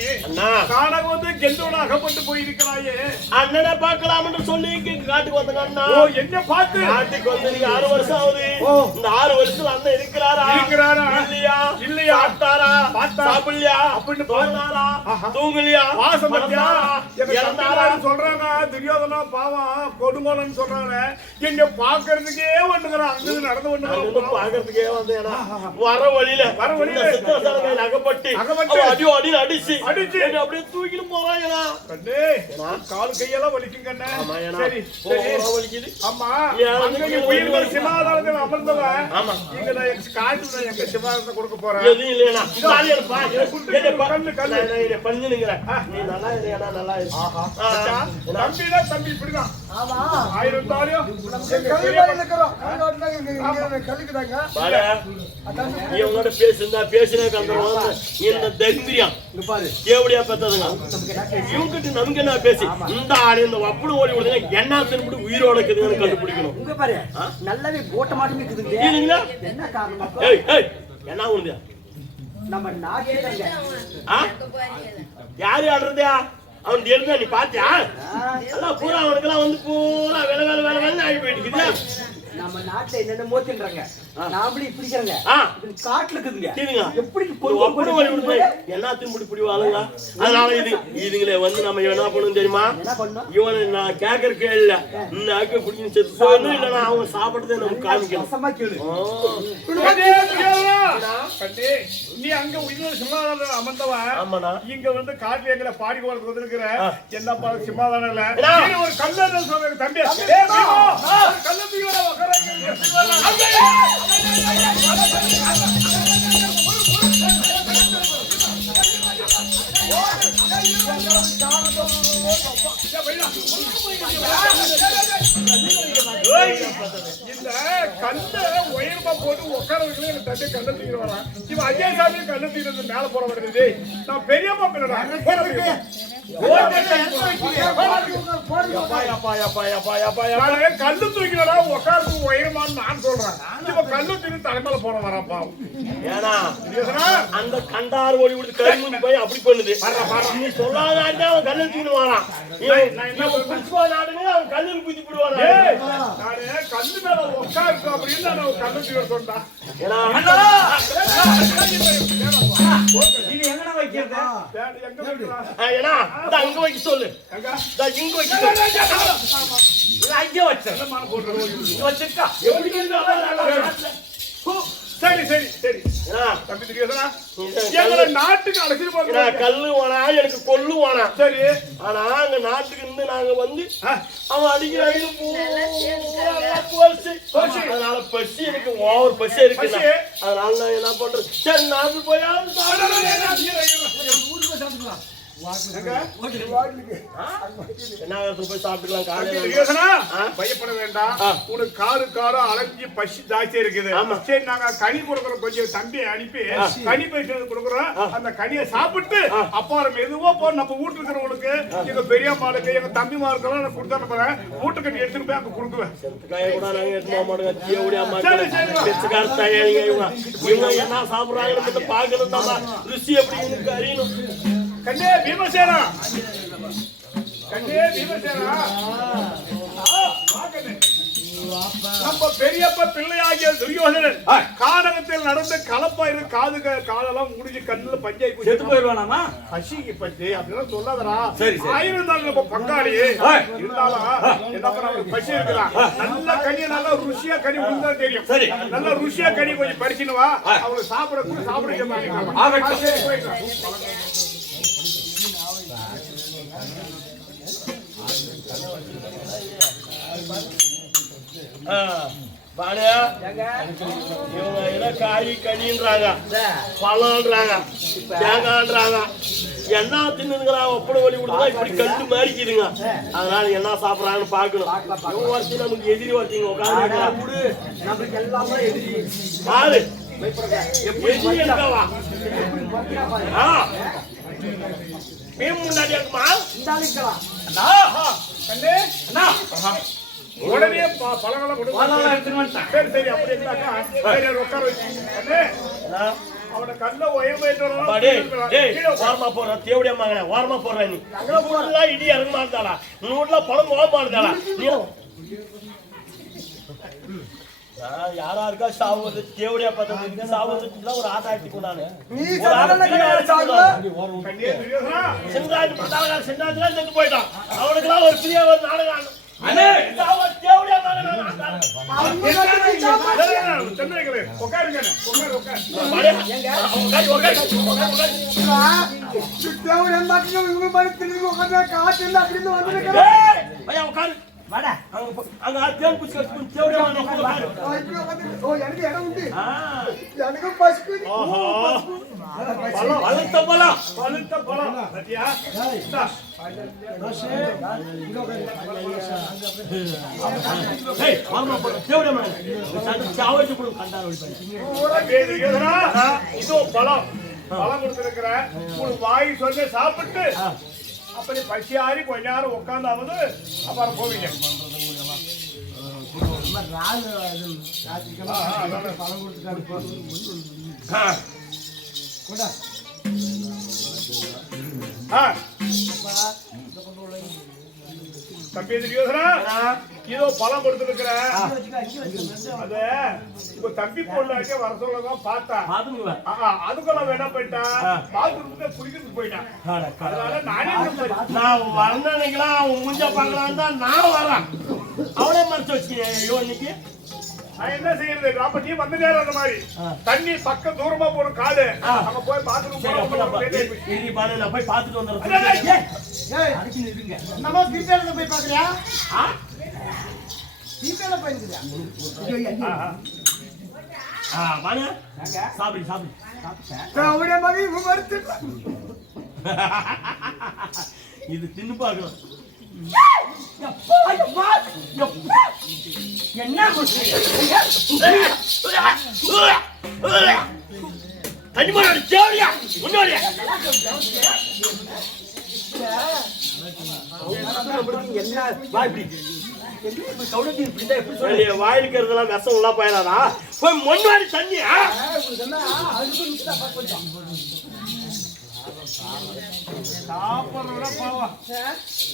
காணகம் வந்து கெந்தோட அகப்பட்டு போயிருக்கிறாயே. அண்ணனை பார்க்கலாம் என்று சொல்லி காட்டுக்கு வந்தங்க அண்ணா. ஓ, என்ன பார்த்து காட்டுக்கு வந்து நீங்க 6 வருஷம் ஆகுது. இந்த 6 வருஷத்துல அண்ணன் இருக்கிறாரா இல்லையா? இல்லையா? பார்த்தாரா? சாப்பிடலையா? அப்படின்னு போனாரா? தூங்கலையா? வாசம் பத்தியா? இறந்தாரா? சொல்றாங்க துரியோதனா பாவம் கொடுங்கோலன்னு சொல்றாங்க. எங்க பாக்குறதுக்கே வந்துக்கிறான். அங்க நடந்து வந்து பாக்குறதுக்கே வந்து வர வழியில சித்திரசாலையில அகப்பட்டு அடியோ அடியில் அடிச்சு அப்படியே தூக்கிட்டு போறாங்களா? கால் கையெல்லாம் வலிக்கும் கண்ணே. சரி வலிக்குது. ஆமா, உயிர்கள் சிமாதானத்தில் அமர்ந்தவன். இங்க நான் எங்க சிமாதானத்தை கொடுக்க போறேன். எதுவும் இல்லையா? பண்ணுங்கிறேன். நீ நல்லா இல்லையா? நல்லா இருக்கு. தம்பிதான் தம்பி இப்படிதான். ஆயிரம் தாலியும் இவங்களோட பேசுனா பேசினா கந்துருவாங்க. இந்த தைரியம் கேவடியா பெற்றதுங்க. இவங்கிட்ட நமக்கு என்ன பேசி இந்த ஆளு இந்த வப்புடு ஓடி விடுங்க என்ன திரும்பி உயிரோட இருக்குதுன்னு கண்டுபிடிக்கணும். நல்லாவே போட்ட மாட்டேன் இருக்குதுங்க. என்ன காரணம்? என்ன உண்டு நம்ம நாட்டு யாரு ஆடுறதா? அவன் தெரிஞ்சா நீ பாத்தியா? எல்லாம் பூரா அவனுக்கெல்லாம் வந்து பூரா வேலை வேலை வேலை வேலை ஆகி போயிட்டு நம்ம நாட்டுல என்னென்ன மோத்தின்றாங்க. நாமளும் இப்படிங்கிறங்க காட்டுல இருக்குதுங்க. எப்படி எல்லாத்தையும் இப்படி வாழுங்க. அதனால இதுங்களே வந்து நம்ம என்ன பண்ணணும் தெரியுமா? இவனை நான் கேட்கற கேள்ல இந்த ஆக்க பிடிக்கணும் செத்து போகணும். இல்லைன்னா அவங்க சாப்பிடுறதே நமக்கு காமிக்கணும். நீ அங்க உயிர் சிம்மாதான அமர்ந்தவன் இங்க வந்து காட்டுல எங்களை பாடி போறது வந்திருக்கிற. என்னப்பா சிம்மாதானம் இல்ல ஒரு கல்ல சொல்ற தம்பி கல்ல இந்த கல்ல உயரமா போட்டு உட்கார வைக்கல எனக்கு தட்டி கல்ல தூக்கிட்டு வரான். இவன் ஐயா சாமி கல்ல தூக்கிட்டு மேல போற வருது. நான் பெரியப்பா பிள்ளை கல்லு தூக்கிடா உட்கார்ந்து உயரமான்னு நான் சொல்றேன். இப்ப கல்லு தூக்கி தலைமையில போன வரப்பா. ஏன்னா அந்த கண்டார் ஓடி விட்டு கரும்பு போய் அப்படி பண்ணுது. நீ சொல்லாத அவன் கல்லு தூக்கிட்டு வரான். அவன் கல்லு குத்தி போடுவான். கல்லு மேல உட்காருக்கு அப்படின்னு நான் கல்லு தூக்கி சொன்னா எங்கடா வைக்கிறது? அங்க வைக்க சொல்லு. இங்க வைக்க அங்கே வச்சிருக்கா. சரி சரி சரி தம்பி தெரியாதா எங்களை நாட்டுக்கு அழைச்சிட்டு போங்க. கல்லு வேணா எனக்கு கொல்லு வேணா. சரி ஆனா அங்க நாட்டுக்கு இருந்து நாங்க வந்து அவன் அடிக்கிறாங்க. அதனால பசி எனக்கு ஓவர் பசி இருக்கு. அதனால நான் என்ன பண்றது? சரி நாட்டு போய் பயப்பட வேண்டாம். உனக்கு காரு காரம் அலைஞ்சி பசி ஜாஸ்தியா இருக்குது. சரி நாங்க கனி கொடுக்குறோம். கொஞ்சம் தம்பி அனுப்பி கனி பைசா கொடுக்குறோம். அந்த கனியை சாப்பிட்டு அப்புறம் மெதுவா போ. நம்ம வீட்டுல இருக்கிறவங்களுக்கு எங்க பெரியம்மாளுக்கு எங்க தம்பிமா இருக்கலாம் கொடுத்தா போறேன். வீட்டு கட்டி எடுத்துட்டு போய் அங்க கொடுக்குவேன். என்ன சாப்பிடுறாங்க பாக்கணும். ருசி எப்படி அறியணும். கண்ணே பீமசேனா கண்ணே பீமசேனா நம்ம பெரியப்ப பிள்ளையாகிய துரியோதனன் கானகத்தில் நடந்த கலப்பாயிரு காதெல்லாம் முடிஞ்சு கண்ணுல பஞ்சாய் செத்து போயிடுவானாமா? பசிக்கு பசி அப்படிலாம் சொல்லாதரா. ஆயிரம் தான் நம்ம பங்காளி இருந்தாலும் என்ன பண்ண பசி இருக்கிறான். நல்ல கனியை நல்லா ருசியா கனி உண்டா தெரியும். சரி நல்ல ருசியா கனி கொஞ்சம் பறிச்சுன்னு வா. அவங்க சாப்பிட கூட சாப்பிட காய் கனின்றாங்க, பழம்ன்றாங்க, தேங்காய்ன்றாங்க. என்ன தின்னுங்கிறான் ஒப்பனை வழி கொடுத்தா இப்படி கண்டு மாறிக்குதுங்க. அதனால என்ன சாப்பிடறாங்கன்னு பாக்கணும். ஒருத்தி நமக்கு எதிரி ஒருத்திங்க உட்காந்து யாரு எதிரி இருக்கவா? முன்னாடி இருக்குமா? உடனே பழங்கள்லாம் கொடுத்து சரி சரி அப்படி இருந்தாக்கா உட்கார வச்சு அவனை கல்ல ஓரமா போற தேவடியா மகன ஓரமா போடுற. நீ அங்க இடி இறங்க மாட்டாளா? நூறுல பழம் போக மாட்டாளா? யாரா இருக்கா சாவது தேவடியா பார்த்து சாவதுல ஒரு ஆதாயத்தை கொண்டாரு. சின்னாஜ் செத்து போயிட்டான். அவனுக்குலாம் ஒரு பெரிய ஒரு நாடகம். வாய் சொல்ல சாப்பிட்டு அப்படி பசியாரி கொஞ்ச நேரம் உட்கார்ந்தாவது அப்புறம் போவீங்க. தம்பி தெரியோதனா இதோ பழம் கொடுத்துருக்கிற அத இப்ப தம்பி பொண்ணாக்கே வர சொல்லதான் பார்த்தா. அதுக்குள்ள வேணா போயிட்டா பாத்ரூம்ல குளிக்கிறதுக்கு போயிட்டான். அதனால நானே நான் வரணும். அவன் மூஞ்ச பார்க்கலாம் தான் நான் வரேன். அவளே மறைச்சு வச்சுக்கோ. இன்னைக்கு நான் என்ன செய்யறது? அப்ப நீ வந்த நேரம் அந்த மாதிரி தண்ணி பக்கம் தூரமா போன காடு அங்க போய் பாத்ரூம் நான் போய் பாத்துட்டு வந்துடுறேன். நம்ம தீபாவளி போய் பாக்குறியா? தீபாவளி போயிருக்குதா? சாப்பிடு சாப்பிடு. இது தின்னு பாக்கலாம். என்ன குசி தனிமாடி தேவையா முன்னாடி என்ன வா இப்படி கவுடத்தி இப்படி எப்படி சொல்லி வாயிலுக்கிறதெல்லாம் விஷம் உள்ள போயிடாதா போய் முன்னாடி தண்ணி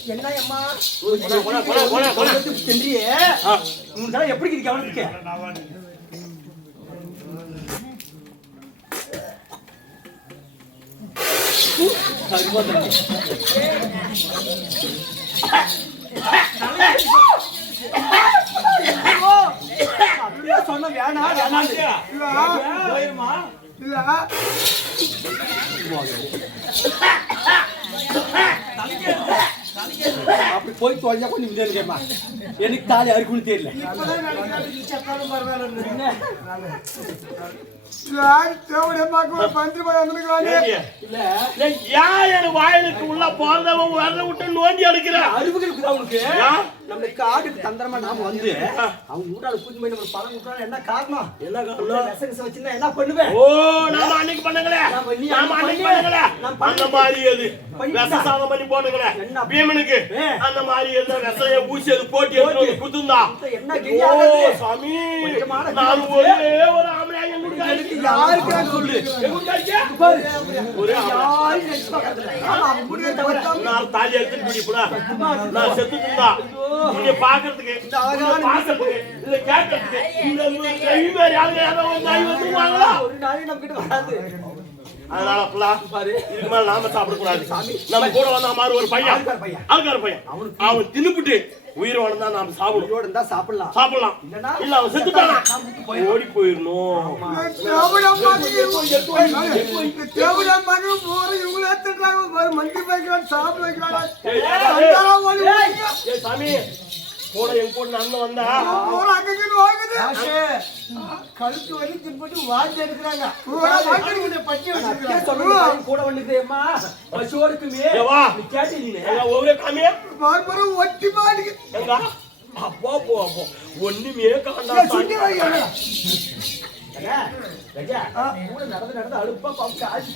என்ன அம்மா போனா சென்றியே உங்களுக்கு எப்படி இருக்கு கவனிக்க அப்படியே சொன்ன வேணாம் போயிருமா இல்ல அப்படி போய் தொலைஞ்சா கொஞ்சம் இருக்கேம்மா எனக்கு தாலி அறுக்குன்னு தெரியல வாயிலுக்கு உள்ள போறதவன் வரல விட்டு நோண்டி அடிக்கிற அறுபுகளுக்கு அவனுக்கு நம்மளுக்கு காடுக்கு தந்திரமா நாம வந்து அவங்க ஊட்டால கூட்டி போய் நம்ம பணம் கொடுத்தா என்ன காரணம் என்ன காரணம் வச்சிருந்தா என்ன பண்ணுவேன் ஓ நாம அன்னைக்கு பண்ணுங்களே நாம அன்னைக்கு பண்ணுங்களே அந்த மாதிரி அது விஷ சாதம் பண்ணி போனுங்களே பீமனுக்கு அந்த மாதிரி எல்லாம் விஷய ஊசி அது போட்டி எடுத்து குத்துந்தா என்ன ஓ சாமி நான் ஒரே ஒரு ஆம்பளையா எங்களுக்கு யாருக்கு சொல்லு ஒரே யாரும் நினைச்சு பார்க்கறதில்ல நான் தாலி எடுத்துட்டு பிடிப்பா நான் செத்து இருந்தா நீங்க பாக்குறதுக்கு இத கேட்கறதுக்கு இந்த கை மாதிரி ஆளுங்க யாராவது நாய் வந்துருவாங்களா ஒரு நாளைக்கு நம்ம கிட்ட வராது அதனால புள்ளா இதுக்கு மேல நாம சாப்பிடக்கூடாது நம்ம கூட வந்த மாதிரி ஒரு பையன் ஆள்கார பையன் அவன் தின்னுபிட்டு உயிர் வாழ்ந்தா நாம சாப்பிடும் இருந்தா சாப்பிடலாம் சாப்பிடலாம் இல்ல அவன் செத்துட்டானா ஓடி போயிடணும் சாமி கூட எங்க கூட அண்ணன் வந்தா கழுத்து வலி தின்பட்டு வாந்தி எடுக்கிறாங்க கூட வந்துருக்கேம்மா பசுவோடுக்குமே கேட்டு நீ ஒவ்வொரு காமியா ஒட்டி பாடுக்கு எங்க அப்போ அப்போ அப்போ ஒண்ணுமே காண்டா நடந்து அழுப்பா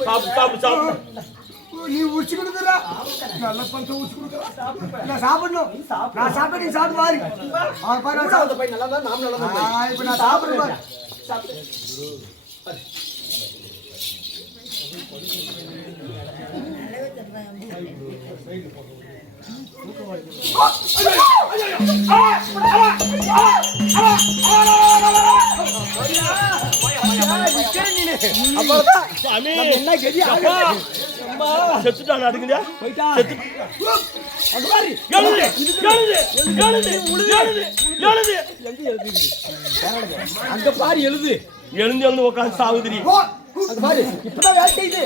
சாப்பிட்டு சாப்பிட்டு நீ உச்சி கொடுக்குறா நல்ல பஞ்சம் உச்சி கொடுக்குறா நான் சாப்பிடணும் நான் சாப்பிட்டு நீ சாப்பிட்டு பாரு அவன் பாரு போய் நல்லா தான் நாம நல்லா தான் இப்போ நான் சாப்பிடுறேன் என்ன கெதி செத்துட்டான் அதுக்குதா அங்க பாரு எழுது எழுந்து எழுந்து உட்காந்து சாகுதிரி பாரு இப்பதான் வேலை செய்யுது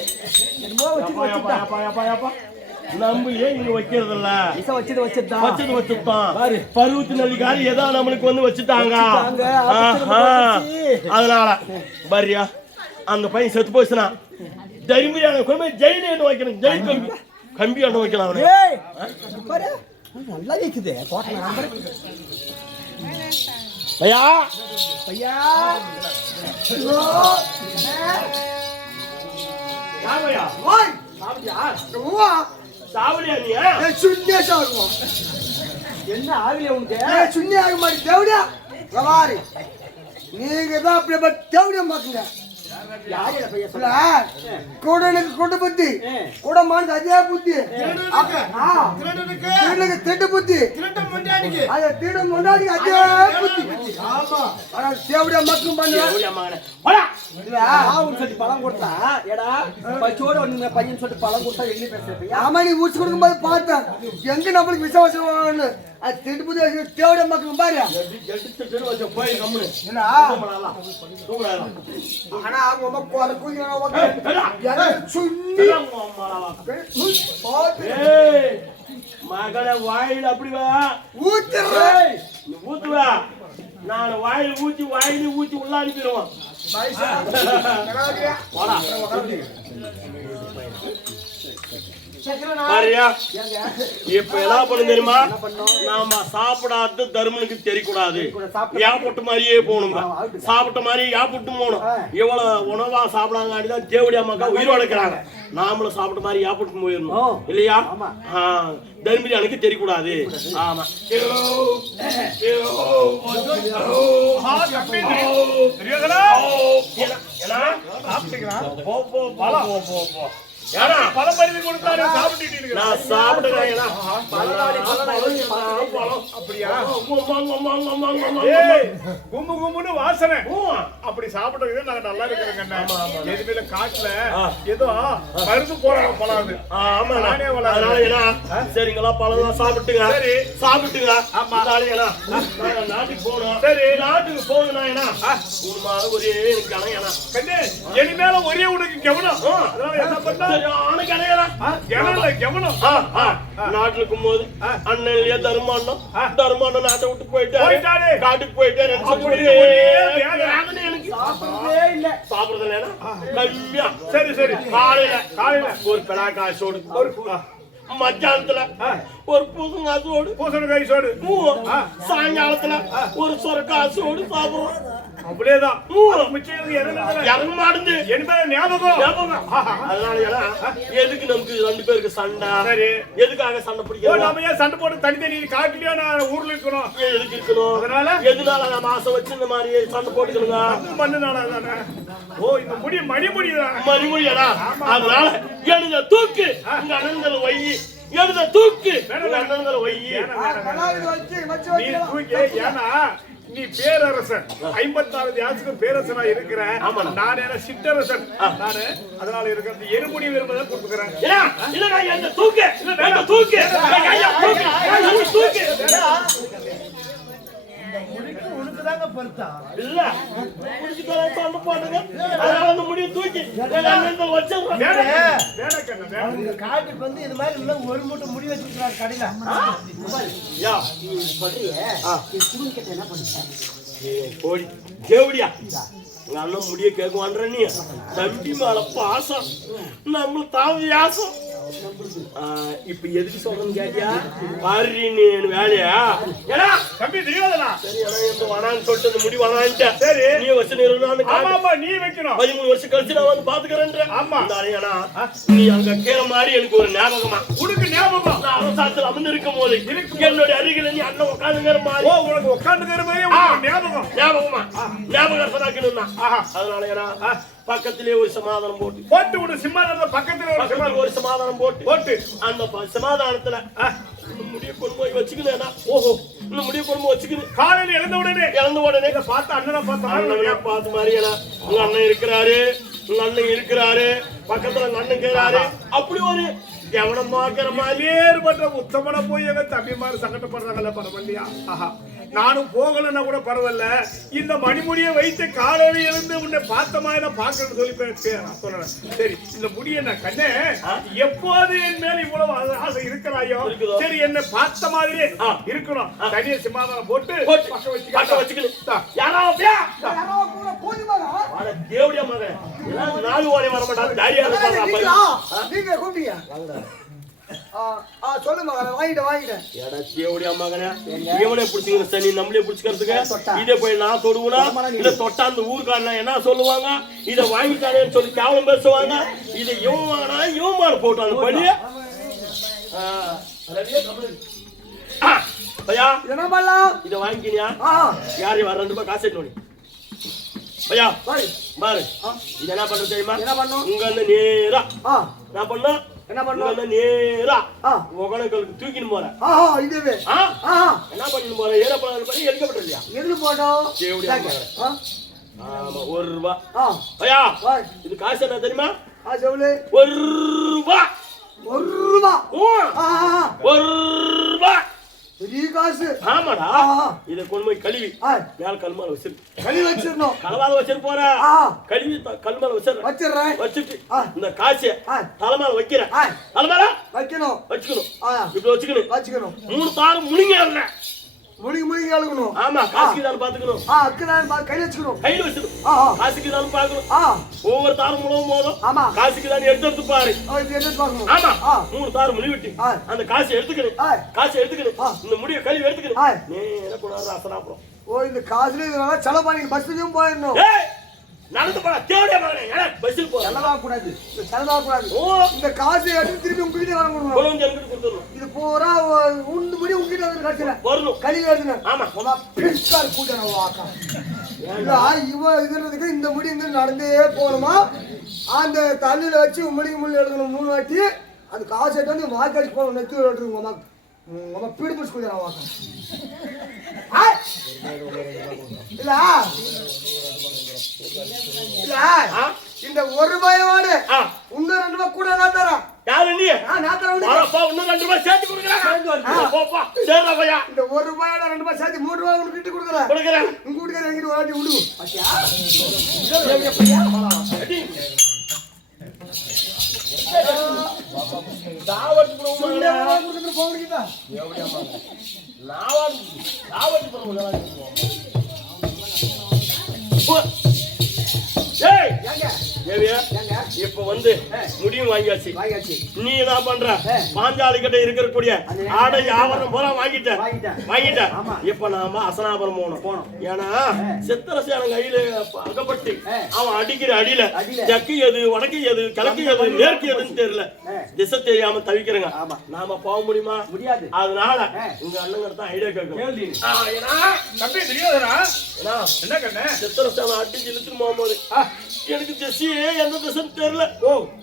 என்னமோ நம்ம ஏன் இங்க வைக்கிறதில்ல வச்சது வச்சுட்டான் பருவத்து நெல்லிக்காரி ஏதோ நம்மளுக்கு வந்து வச்சுட்டாங்க அதனால பாரியா அந்த பையன் செத்து போச்சுனா தைரியமான கொண்டு ஜெயில என்ன வைக்கணும் ஜெயில் கம்பி கம்பி என்ன வைக்கலாம் அவனை நல்லா கேக்குது பையா பையா யாவையா ஓய் சாவடியா சாவடியா நீ சுண்ணே சாவுவோம் என்ன ஆகல உனக்கு சுண்ணே ஆக மாட்டே தேவடியா ரவாரி நீங்க தான் அப்படி தேவடியா மாக்குங்க யாரே பையா சொல்ல கோடனுக்கு கொண்டு புத்தி கூட மானுக்கு அதே புத்தி திருடனுக்கு திட்டு புத்தி அது திடு முன்னாடி அதே புத்தி ஆமா ஆனா தேவடியா மக்களும் பண்ணுவா சொல்லி பழம் கொடுத்தா ஏடா பச்சோட ஒண்ணு பையன் சொல்லிட்டு பழம் கொடுத்தா எங்க பேசுறீங்க ஆமா நீ ஊசி கொடுக்கும்போது பார்த்தேன் எங்க நம்மளுக்கு விசுவாசம் அது திட்டு புத்தி தேவடியா மக்களும் பாரு போய் கம்முனு ஆனா அவங்க மகன வாயில் அப்படிவா ஊத்துவா நான் வாயில் ஊத்தி வாயில ஊத்தி உள்ள அனுப்பிடுவான் பாரியா இப்ப என்ன பண்ணு தெரியுமா நாம சாப்பிடாத தர்மனுக்கு தெரியக்கூடாது ஏப்பட்ட மாதிரியே போகணும் சாப்பிட்ட மாதிரி ஏப்பட்டு போகணும் இவ்வளவு உணவா சாப்பிடாங்க தேவடி அம்மாக்கா உயிர் வளர்க்கிறாங்க நாமளும் சாப்பிட்ட மாதிரி ஏப்பட்டு போயிடணும் இல்லையா தர்மடி எனக்கு தெரியக்கூடாது ஆமா நான் சாப்பிடுறேன் கும்பு கும்புன்னு வாசனை அப்படி சாப்பிடுறது நாங்க நல்லா இருக்கிறோங்க எதுவுமே காட்டுல ஏதோ மருந்து போறாங்க பழாது சரிங்களா பழம் சாப்பிட்டுங்க சரி சாப்பிட்டுங்க நாட்டுக்கு போகணும் சரி நாட்டுக்கு போகணும்னா ஒரே எனக்கு அணையனா கண்ணே இனிமேல ஒரே உனக்கு கவனம் அதனால என்ன பண்ணா நாட்டுக்கும் போது அண்ணன் தர்மாண்டம் நாட்டை விட்டு போயிட்டாரு காட்டுக்கு போயிட்டாரு சாப்பிடுறது கம்மியா சரி சரி காலையில ஒரு பெடா காசோடு மத்தியானத்துல ஒரு பூசணிக்காய் சோடு சாயங்காலத்துல ஒரு சொரக்காசோடு சாப்பிடுறோம் அப்படியேதான் இறங்க மாட்டுது ஞாபகம் அதனால எதுக்கு நமக்கு ரெண்டு பேருக்கு சண்டை சரி எதுக்காக சண்டை பிடிக்கும் நம்ம ஏன் சண்டை போட்டு தனித்தனி காட்டுலயே நான் ஊர்ல இருக்கணும் எதுக்கு இருக்கணும் அதனால எதுனால நம்ம ஆசை வச்சு இந்த மாதிரி சண்டை போட்டுக்கணுங்க பண்ணுனால தானே ஓ இந்த முடி மணிமொழியாடா அதனால எழுத தூக்கு உங்க அண்ணன்களை வை எழுத தூக்கு உங்க அண்ணன்களை வை நீ தூக்கி ஏன்னா நீ பேரரசன் 56 தியாசத்துக்கு பேரரசனா இருக்கிற நான் என்ன சிற்றரசன் நானு அதனால இருக்கிறது எருமுடி விரும்பதான் கொடுத்துக்கிறேன் இல்ல நான் எழுத தூக்கு இல்ல தூக்கு தூக்கு உனக்குதாங்க பொறுத்தா இல்ல முடிச்சு தர சண்டை போடுங்க அதனால அந்த முடிய தூக்கி வச்சிருக்கேன் காட்டுக்கு வந்து இது மாதிரி இன்னும் ஒரு மூட்டை முடி வச்சிருக்காரு கடையில என்ன பண்ணுங்க போடி ஜெவடியா உங்க அண்ணன் முடிய கேட்குவான்ற நீ தம்பி மேல பாசம் நம்மள தாவியாசம் இப்ப எதுக்கு சொல்றேன்னு கேட்டியா பாரு நீ வேலையா ஏடா தம்பி தெரியாதா சரி எந்த வனான்னு சொல்லிட்டு அந்த முடி வனான்ட்ட சரி நீ வச்சு நிறுவனம் ஆமா நீ வைக்கணும் 13 வருஷம் கழிச்சு நான் வந்து பாத்துக்கிறேன்ற ஆமா நீ அங்க கேற மாதிரி எனக்கு ஒரு ஞாபகமா உனக்கு ஞாபகம் நான் அரசாங்கத்தில் அமர்ந்து இருக்கும் போது என்னுடைய அருகில நீ அண்ணன் உட்காந்துங்கிற மாதிரி ஓ உனக்கு உட்காந்துக்கிற மாதிரி ஞாபகமா ஞாபகம் அதனால பக்கத்திலே ஒரு சமாதானம் போட்டு ஒரு சிம்மாதானம் பக்கத்துல ஒரு சமாதானம் போட்டு அந்த சமாதானத்துல முடிய கொண்டு போய் வச்சுக்கணும் ஓஹோ இந்த முடிய கொண்டு போய் வச்சுக்கணும் காலையில இழந்த உடனே பார்த்து அண்ணனை பார்த்து மாதிரி உங்க அண்ணன் இருக்கிறாரு பக்கத்துல உங்க அண்ணன் கேறாரு அப்படி ஒரு கவனமாக்குற மாதிரி ஏற்பட்ட உத்தமன போய் எங்க தம்பி மாதிரி சங்கடப்படுறாங்கல்ல பரவாயில்லையா நானும் போகலன்னா கூட பரவாயில்ல இந்த மணிமுடியை வைத்து காலையில எழுந்து உன்னை பார்த்த மாதிரி நான் பாக்கணும்னு சொல்லி சொல்றேன் சரி இந்த முடிய நான் கண்ணே எப்போது என் மேல இவ்வளவு ஆசை இருக்கிறாயோ சரி என்னை பார்த்த மாதிரியே இருக்கணும் தனிய சிம்மாதானம் போட்டு தேவடியா மகன் 4 ஓடி வர மாட்டான் நீங்க கூப்பிட்டீங்க சொல்லு மகனே வாங்கிட்டேன் ஏடா தேவடியா மகனே இவனே பிடிச்சிக்கிற சனி நம்மளே பிடிச்சிக்கிறதுக்கு இதே போய் நான் தொடுவனா இதை தொட்டா அந்த ஊருக்காரனா என்ன சொல்லுவாங்க இதை வாங்கிட்டானேன்னு சொல்லி கேவலம் பேசுவாங்க இதை இவன் வாங்கினா இவன் மாறு போட்டான் அந்த படி ஐயா என்ன பண்ணலாம் இதை வாங்கிக்கினியா யாரையும் வர 2 ரூபாய் காசு எடுத்து ஐயா பாரு இது என்ன பண்றது தெரியுமா என்ன பண்ணும் உங்க நேரா நான் பண்ணா என்ன பண்ணும் நேரா ஒகனங்களுக்கு தூக்கின்னு போறேன் இதுவே என்ன பண்ணிட்டு போறேன் ஏற பண்ண பண்ணி எடுக்கப்பட்ட இல்லையா எதுக்கு போட்டோம் ஆமா 1 ரூபாய் ஐயா இது காசு என்ன தெரியுமா சொல்லு 1 ரூபாய் 1 ரூபாய் 1 ரூபாய் பெரிய காசு ஆமாடா இத கொண்டு போய் கழுவி மேல கல்மால வச்சிரணும் கலவால வச்சிரு போற கழுவி கல்மால வச்சிடுறேன் வச்சிட்டு இந்த காசை தலைமால வைக்கிறேன் தலைமால வச்சுக்கணும் இப்படி வச்சுக்கணும் 3 தாரம் முனிங்க முழுகி அழுகணும். ஆமா காசுக்கு தான் பாத்துக்கணும். அக்குதான் கையில வச்சுக்கணும். கையில வச்சுக்கணும். காசுக்கு தான் பாக்கணும். ஒவ்வொரு தாரும் முழுவும் போதும் ஆமா காசுக்கு தான் எடுத்து பாரு. இது என்ன பார்க்கணும்? ஆமா 3 தார் முழி விட்டு அந்த காசை எடுத்துக்கணும். காசை எடுத்துக்கணும். இந்த முடிய கழுவி எடுத்துக்கணும். நேரா போறாரு அசனாபுரம். இந்த காசுல இதனால செலவு பண்ணி பஸ்லயும் போயிடணும். நடந்து போடா தேவடியா மகனே. ஏன்னா பஸ்ல போ. செலவா கூடாது. செலவா கூடாது. இந்த காசை எடுத்து திருப்பி உங்ககிட்ட வரணும். கொலஞ்ச எனக்கு கொடுத்துறணும். இது பூரா உண்டு முடி உங்ககிட்ட வந்து கட்டல. வரணும். கழிவு எடுங்க. ஆமா. உமா பிரிச்சார் கூட்டன வாக்கா. இல்ல இவ இதுறதுக்கு இந்த முடி இங்க நடந்தே போணுமா? அந்த தண்ணில வச்சு முடி எடுக்கணும் 3 வாட்டி. அந்த காசை எடுத்து வந்து வாக்கடி போணும் நெத்தி ஓட்டுங்க உமா. உமா பீடு பிடிச்சு கூட்டன வாக்கா. இல்ல இந்த 1 ரூபாயோட இன்னும் 2 ரூபாய் கூட நான் தரேன். யாரு நீ? நான் தரேன். வாப்பா இன்னும் 2 ரூபாய் சேர்த்து குடுக்குறேன். போப்பா. சரிடா பையா. இந்த 1 ரூபாயோட 2 ரூபாய் சேர்த்து 3 ரூபாய் உனக்கு கிட்ட குடுக்குறேன். உங்க வீட்டுக்காரர் எங்கிட்ட ஒரு வாட்டி விடு. பாத்தியா? ஏய் பையா. அடி. தாவட் ப்ரோ சொல்ல குடுக்குற போன் கிட்ட. எவடியா மா. தாவட் ப்ரோ ஏய் ஏங்க ஏவியா இப்ப வந்து முடியும் வாங்கியாச்சு. நீ என்ன பண்ற? பாஞ்சாலி கிட்ட இருக்கக்கூடிய ஆடை ஆவரணம் பூரா வாங்கிட்டேன். இப்ப நாம அசனாபுரம் போகணும். ஏன்னா சித்திரசேன கையில அகப்பட்டு அவன் அடிக்கிற அடியில தெற்கு எது வடக்கு எது கிழக்கு எது மேற்கு எதுன்னு தெரியல. திசை தெரியாம தவிக்கிறேங்க. நாம போக முடியுமா? முடியாது. அதனால உங்க அண்ணன் தான் ஐடியா கேட்கணும். என்ன கண்ணு சித்திரசேன அடிச்சு இழுத்துட்டு போகும்போது எனக்கு திசையே எந்த திசை தெரியல.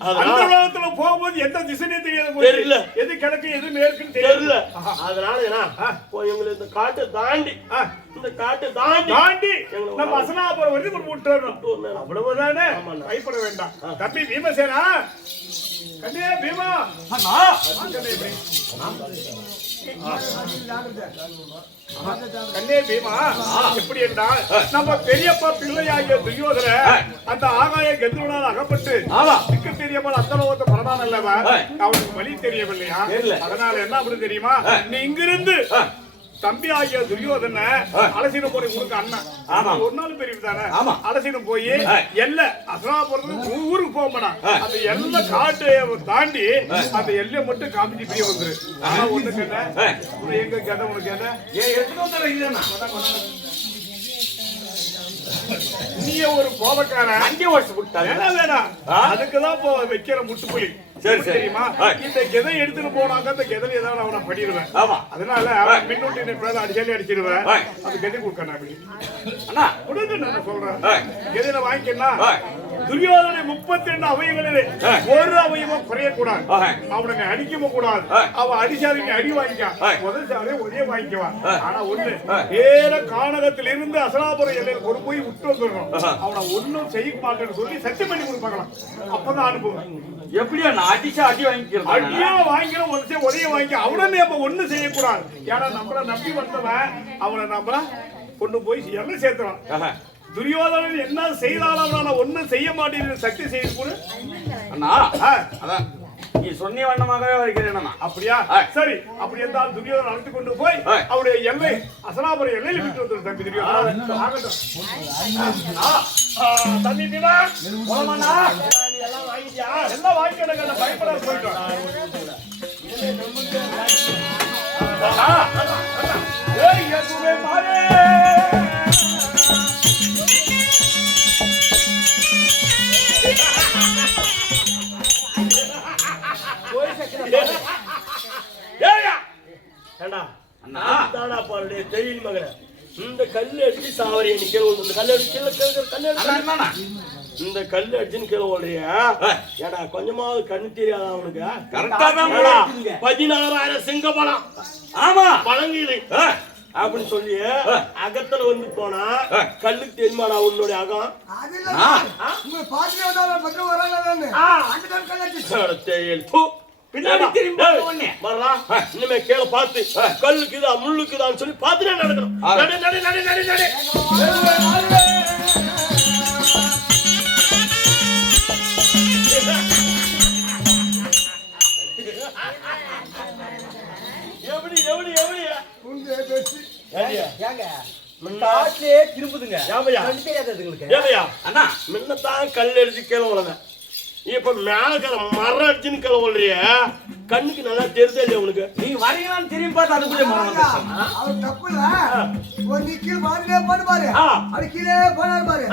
அந்த உலகத்துல போகும்போது எந்த திசைனே தெரியல. எது கிழக்கு எது மேற்குன்னு தெரியல. அதனால எங்களை இந்த காட்டை தாண்டி நம்ம அசனாபுரம் வரைக்கும் விட்டுறோம். அவ்வளவுதானே, பயப்பட வேண்டாம். தம்பி பீமசேனா, கண்ணே பீமா, கண்ணே பீமா, எப்படி என்றால் நம்ம பெரியப்பா பிள்ளையாகிய துரியோதன அந்த ஆகாய கெந்துவனால் அகப்பட்டு திக்கு தெரியாமல் அந்த லோகத்தை பரதான் அல்லவா, அவனுக்கு வழி தெரியவில்லையா? அதனால என்ன அப்படி தெரியுமா, நீ இங்கிருந்து தம்பி ஆகிய துரியோதன அலசின போய் உனக்கு அண்ணன் ஒரு நாள் பெரியது தானே, அலசின போய் எல்ல அசனாபுரத்துக்கு ஊருக்கு போக மாட்டான். அந்த எல்லை காட்டு தாண்டி அந்த எல்லையை மட்டும் காமிச்சு பிரிய வந்துரு. ஆனா ஒண்ணு கேட்ட எங்க கேட்ட உனக்கு கேட்ட நீ ஒரு கோபக்காரன் அங்கே வேணாம். அதுக்குதான் இப்போ வைக்கிற முட்டுப்புலி தெரியுமா? இந்த கெதை எடுத்துட்டு போனாக்க அந்த கெதல் ஏதாவது அவனை பண்ணிடுவேன். அதனால அவன் மின்னூட்டி அடிச்சாலே அடிச்சிருவேன். அது கெதை கொடுக்கணும் கொடுங்க. நான் சொல்றேன் கெதையில வாங்கிக்கலாம். துரியோதனை 32 அவைகளிலே ஒரு அவையமும் குறையக்கூடாது. அவனை அடிக்கவும் கூடாது. அவன் அடிச்சாலே அடி வாங்கிக்க, உதச்சாலே ஒரே வாங்கிக்குவான். ஆனா ஒண்ணு ஏற கானகத்தில் இருந்து அசனாபுரம் எல்லையில் கொண்டு போய் விட்டு வந்துடணும். அவனை ஒன்னும் செய்ய மாட்டேன்னு சொல்லி சத்தியம் பண்ணி கொடுப்பாங்களாம். அப்பதான் அனுப்புவேன். எப்படியா அடிச்சா அடி வாங்கிக்கிறோம், அடியா வாங்கிக்கிறோம், ஒரே வாங்கி அவனை நம்ம ஒண்ணு செய்யக்கூடாது. ஏன்னா நம்மள நம்பி வந்தவன் அவனை நம்ம கொண்டு போய் எல்லாம் சேர்த்துறான். துரியோதனன் என்ன செய்தாலும் அவனை ஒண்ணும் செய்ய மாட்டேன்னு சக்தி செய்து கொடு அண்ணா. அதான் நீ சொன்னிய வண்ணமாகவே வருகிறேன். அப்படியா? சரி, அப்படி என்றால் துரியோதனன் அழைத்து கொண்டு போய் அவருடைய எல்லை அசனாபுரம் எல்லையில் விட்டு வந்து தம்பி துரியோதனன் தம்பி பீமா எல்லாம் வாங்கிட்டியா? எல்லாம் வாங்கிட்டு பயப்படாத போயிட்டோம். தெரியும் மகன, இந்த கல்லு அடிச்சு சாவரி கீழே இந்த கல்லு அடிச்சு இந்த கல்லு அடிச்சுன்னு கீழே ஓடுறியா? ஏடா கொஞ்சமாவது கண்ணு தெரியாதா அவனுக்கு? 16,000 சிங்க பழம் பழங்குது அப்படின்னு சொல்லி அகத்துல வந்து போனா கல்லுக்கு தெரியுமாடா உன்னுடைய அகம்? பின்னாடி திரும்பி இனிமே கீழே பார்த்து கல்லுக்குதா முள்ளுக்குதான்னு சொல்லி பார்த்துட்டே நடக்கணும். நடு நடு நடு நடு நடு எப்படி எப்படி எப்படி ஏங்க காட்லயே திரும்புதுங்க ஏவையா கண்ணு தெரியாததுங்களுக்கு ஏவையா அண்ணா முன்னதான் கல் அடிச்சு கிளம்புறத இப்ப மேல மரம் அடிச்சுன்னு கிளம்புறிய கண்ணுக்கு நல்லா தெரிஞ்சது உனக்கு நீங்க வரீங்களான்னு திரும்பி பார்த்து அதுக்குள்ளே மரம் அவர் தப்பு இல்ல ஒரு கீழே பாருங்க பாரு அது கீழே போனாரு பாரு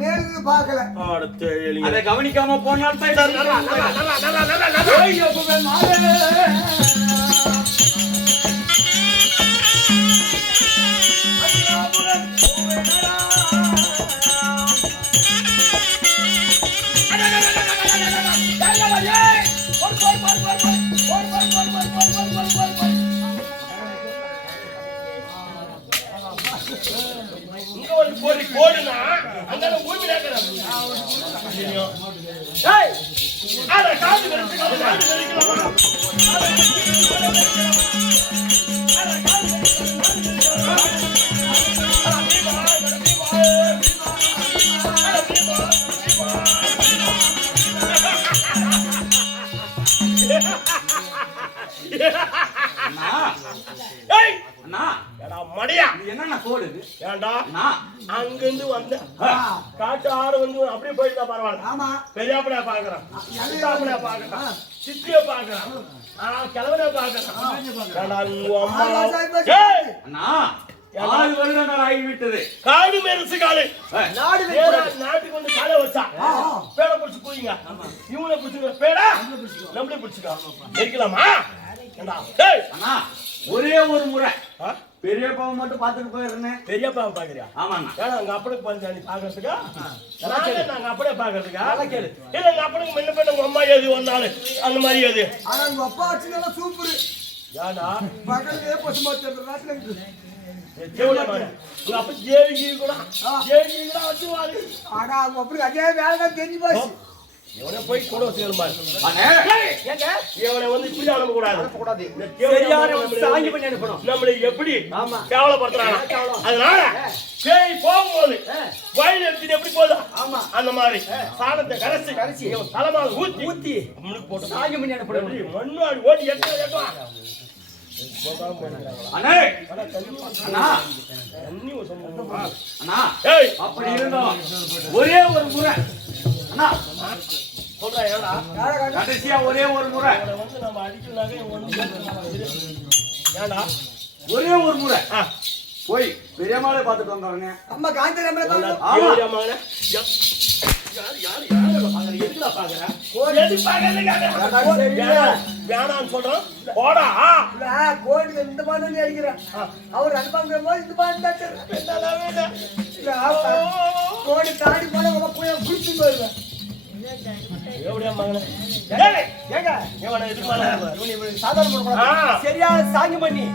மேலுக்கு பார்க்கல அடுத்து அதை கவனிக்காம போனால் இங்க வந்து போடி போடுனா அங்க பூமி நேக்கறாங்க ஏய் அட காது வெறிக்கலாமா ஏய் அண்ணா எடா மடியா என்னண்ணா கோடு இது? ஏண்டா அண்ணா அங்கிருந்து வந்த காட்டு ஆடு வந்து அப்படியே போயிட்டா பரவாயில்ல ஆமா பெரியாப்படியா பாக்குறான் சித்தாப்படியா பாக்குறான் சித்திய பாக்குறான் கிழவனே பாக்குறான் ஏண்டா உங்க அம்மா ஏய் அண்ணா 6 வருடங்கள் ஆகிவிட்டது காடு மேரசு காடு நாடு நாட்டுக்கு வந்து காலை வச்சா பேட பிடிச்சு போயிங்க இவனை பிடிச்சுங்க பேடா நம்மளே பிடிச்சுக்கா இருக்கலாமா ஏண்டா டேய் அண்ணா ஒரே ஒரு முறை பெரியப்பாவை மட்டும் பார்த்துட்டு போயிருந்தேன் பெரியப்பாவை பாக்குறியா ஆமாண்ணா ஏன்னா அங்க அப்பனுக்கு பண்ணி பாக்குறதுக்கா நாங்க அப்படியே பாக்குறதுக்கா இல்ல எங்க அப்பனுக்கு முன்ன போய் உங்க அம்மா எது ஒரு நாள் அந்த மாதிரி எது ஆனா உங்க அப்பா ஆச்சு நல்லா சூப்பர் ஏண்டா பகல்லே பசுமாத்து நாட்டுல இருக்கு உங்க அப்பா ஜேவிஜி கூட வச்சு வாங்க ஆனா அவங்க அப்படி அதே வேலை தான் தெரிஞ்சு போச்சு இவனை போய் கூட வச்சுக்கணுமா அண்ணே ஏங்க இவனை வந்து இப்படி அனுப்ப கூடாது சரியான சாங்கி பண்ணி அனுப்பணும் நம்மளை எப்படி கேவலப்படுத்துறாங்க அதனால பேய் போகும்போது வயல் எடுத்துட்டு எப்படி போதா ஆமா அந்த மாதிரி சாணத்தை கரைச்சி இவன் தலைமால ஊத்தி முன்னுக்கு போட்டு சாங்கி பண்ணி அனுப்பணும் மண்ணாடி ஓடி எட்டுவா அண்ணே அண்ணா அண்ணா ஏய் அப்படி இருந்தோம் ஒரே ஒரு முறை அண்ணா சொல்றேன் ஏடா கடைசியா ஒரே ஒரு முறை இவனை வந்து நம்ம அடிக்கலாக ஏண்டா ஒரே ஒரு முறை போய் பெரியம்மாளே பார்த்துட்டு வந்தாருங்க அம்மா காந்தி நம்மள வேணான்னு சொல்றோம் போடா கோடி இந்த பாட்டு அடிக்கிறேன் அவர் அனுப்பாங்க போது இந்த பாட்டு தான் கோடி தாடி போல போய் குடிச்சு போயிருவேன் சரியா சாங்கி பண்ணி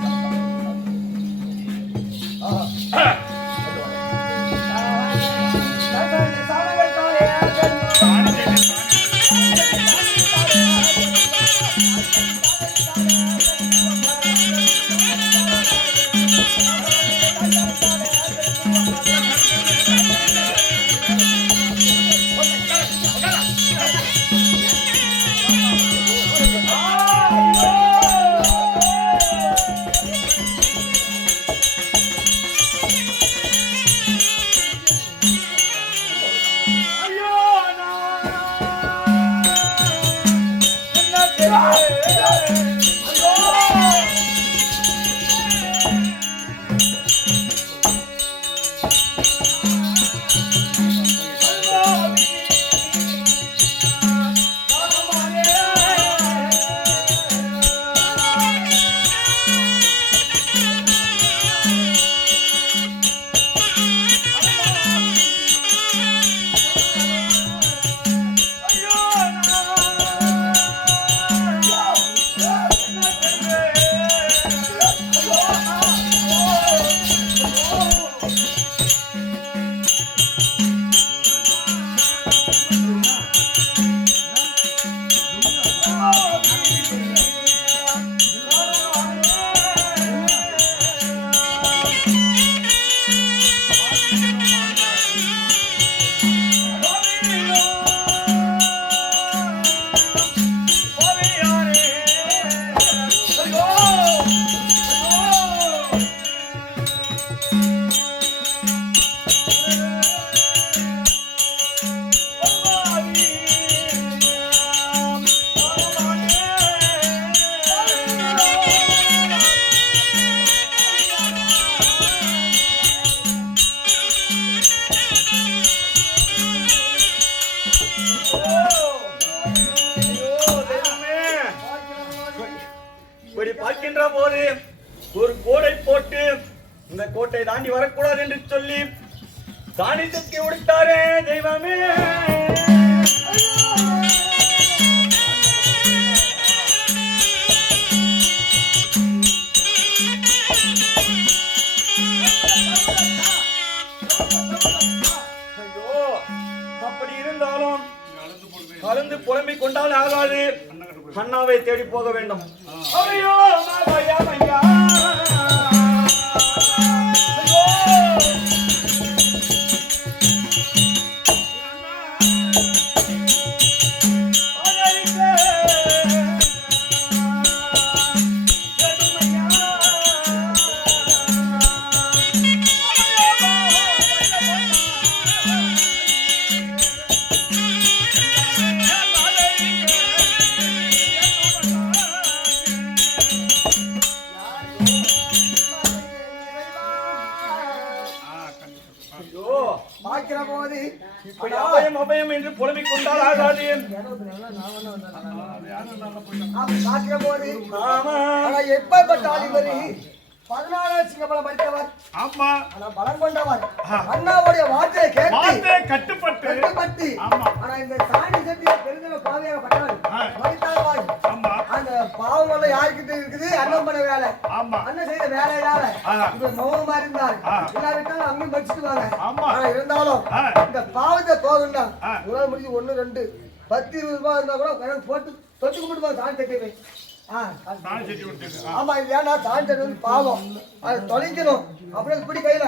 இப்படி பார்க்கின்ற போது ஒரு கோடை போட்டு இந்த கோட்டை தாண்டி வரக்கூடாது என்று சொல்லி தானியத்தை உடைத்தாரே தெய்வமே. அப்படி இருந்தாலும் கலந்து புலம்பிக் கொண்டால் ஆகாது. அண்ணாவை தேடி போக வேண்டும். ஐயோ மாயா மையா இப்படி அபயம் அபயம் என்று புலம்பிக் கொண்டால் ஆகாது. எப்பப்பட்ட ஆதிபதி 14 சிங்கப்பலம் படித்தவர். ஆமா. ஆனா பலம் கொண்டவர். அண்ணாவுடைய வார்த்தையை கேட்டு கட்டுப்பட்டு. ஆனா இந்த சாணி சட்டியை பெருந்தவ பாவையாக பட்டவர். மதித்தாவாய். அந்த பாவம் எல்லாம் யார்கிட்ட இருக்குது? அண்ணன் பண்ண வேலை. அண்ணன் செய்த வேலையால இப்ப மௌனமா இருந்தார். இல்லாவிட்டாலும் அம்மன் படிச்சுட்டுவாங்க. ஆனா இருந்தாலும் இந்த பாவத்தை போகுண்டா உங்களால் முடிஞ்சு 1 2 10 20 ரூபாய் இருந்தா கூட போட்டு தொட்டு கும்பிட்டு சாணி சட்டி ஆமா இது ஏன்னா சாணி சட்டி வந்து பாவம் அதை தொலைக்கணும். அப்படியே இப்படி கையில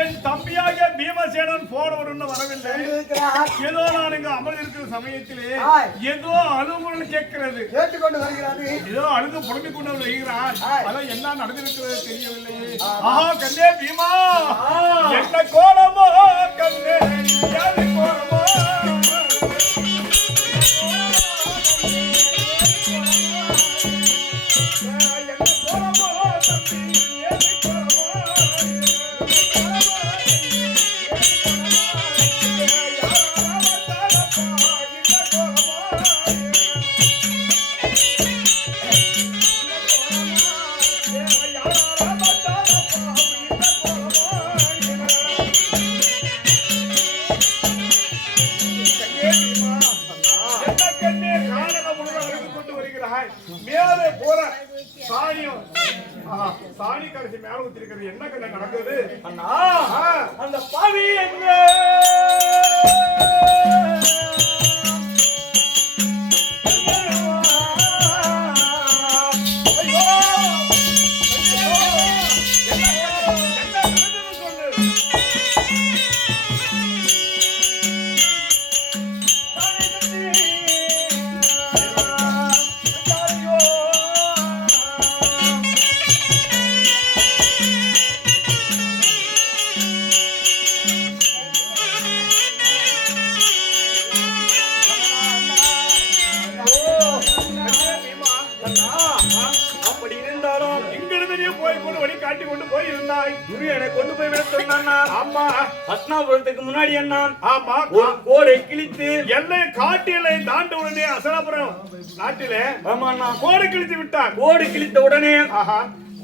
என் தம்பியாக பீமசேனன் போனவருன்னு வரவில்லை. ஏதோ நான் இங்க அமல் இருக்கிற சமயத்திலே ஏதோ அழுகுரல் கேட்கிறது. கேட்டுக்கொண்டு வருகிறாரு. ஏதோ அழுது புலம்பிக் கொண்டு வருகிறார். அதான் என்ன நடந்திருக்கிறது தெரியவில்லையே. ஆஹா கண்ணே பீமா, என்ன கோலமோ கண்ணே, யாரு கோலமோ பூரா சாணியும் சாணி கடைசி மேல ஊத்திருக்கிறது என்ன கண்ண நடக்குது அண்ணா அந்த பாவி எங்க கொண்டு போய் விட சொன்னா ஆமா ஹஸ்னாபுரத்துக்கு முன்னாடி என்ன ஆமா ஒரு கோடை கிழித்து எல்லை காட்டு எல்லை தாண்ட உடனே அசனாபுரம் நாட்டிலே ஆமா கோடை கிழித்து விட்டார். கோடு கிழித்த உடனே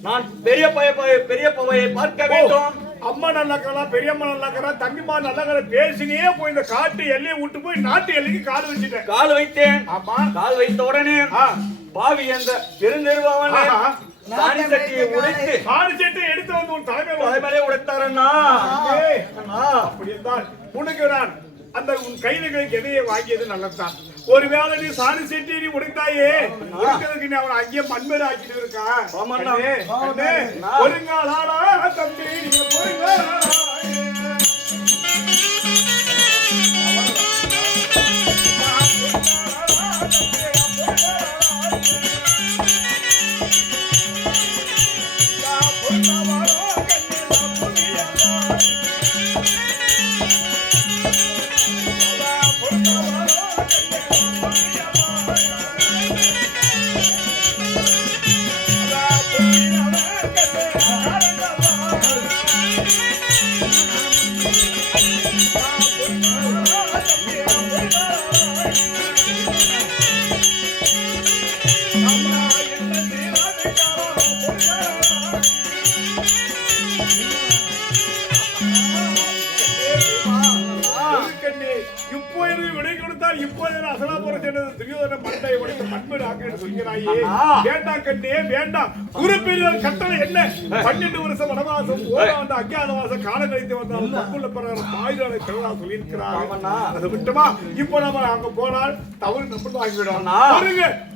நான் பெரியப்பாவை பார்க்க வேண்டும். அம்மா நல்லக்கறா பெரியம்மா நல்லக்கறா தம்பிமா நல்லக்கறா பேசினே போய் இந்த காட்டு எல்லையை விட்டு போய் நாட்டு எல்லைக்கு கால் வச்சுட்டேன். கால் வைத்தேன். ஆமா கால் வைத்த உடனே பாவி அந்த பெருந்தெருவாவன் சாணி சட்டியை உடைத்து சாணி சட்டியை எடுத்து வந்து உன் தலைமையிலே உடைத்தாரண்ணா. அப்படி இருந்தால் உனக்கு நான் அந்த உன் கையில எதையை வாங்கியது நல்லதுதான். ஒருவேளை நீ சாணி சட்டி நீ உடைத்தாயே உடைக்கிறதுக்கு நீ அவனை அங்கேயே மண்மேடு ஆக்கிட்டு இருக்கான். ஒருங்காலாடா தம்பி நீங்க பொறுங்காலா கட்டளை என்ன 12 வருஷம் வனவாசம் ஓராண்டு அஞ்ஞாதவாசம் காலம் கழித்து வந்தாலும் தப்புள்ள பிரகாரம் ஆயுதங்களை கிழவா சொல்லியிருக்கிறாங்க. அதை விட்டுமா இப்ப நம்ம அங்க போனால் தவறு நம்ம ஆகிவிடும்.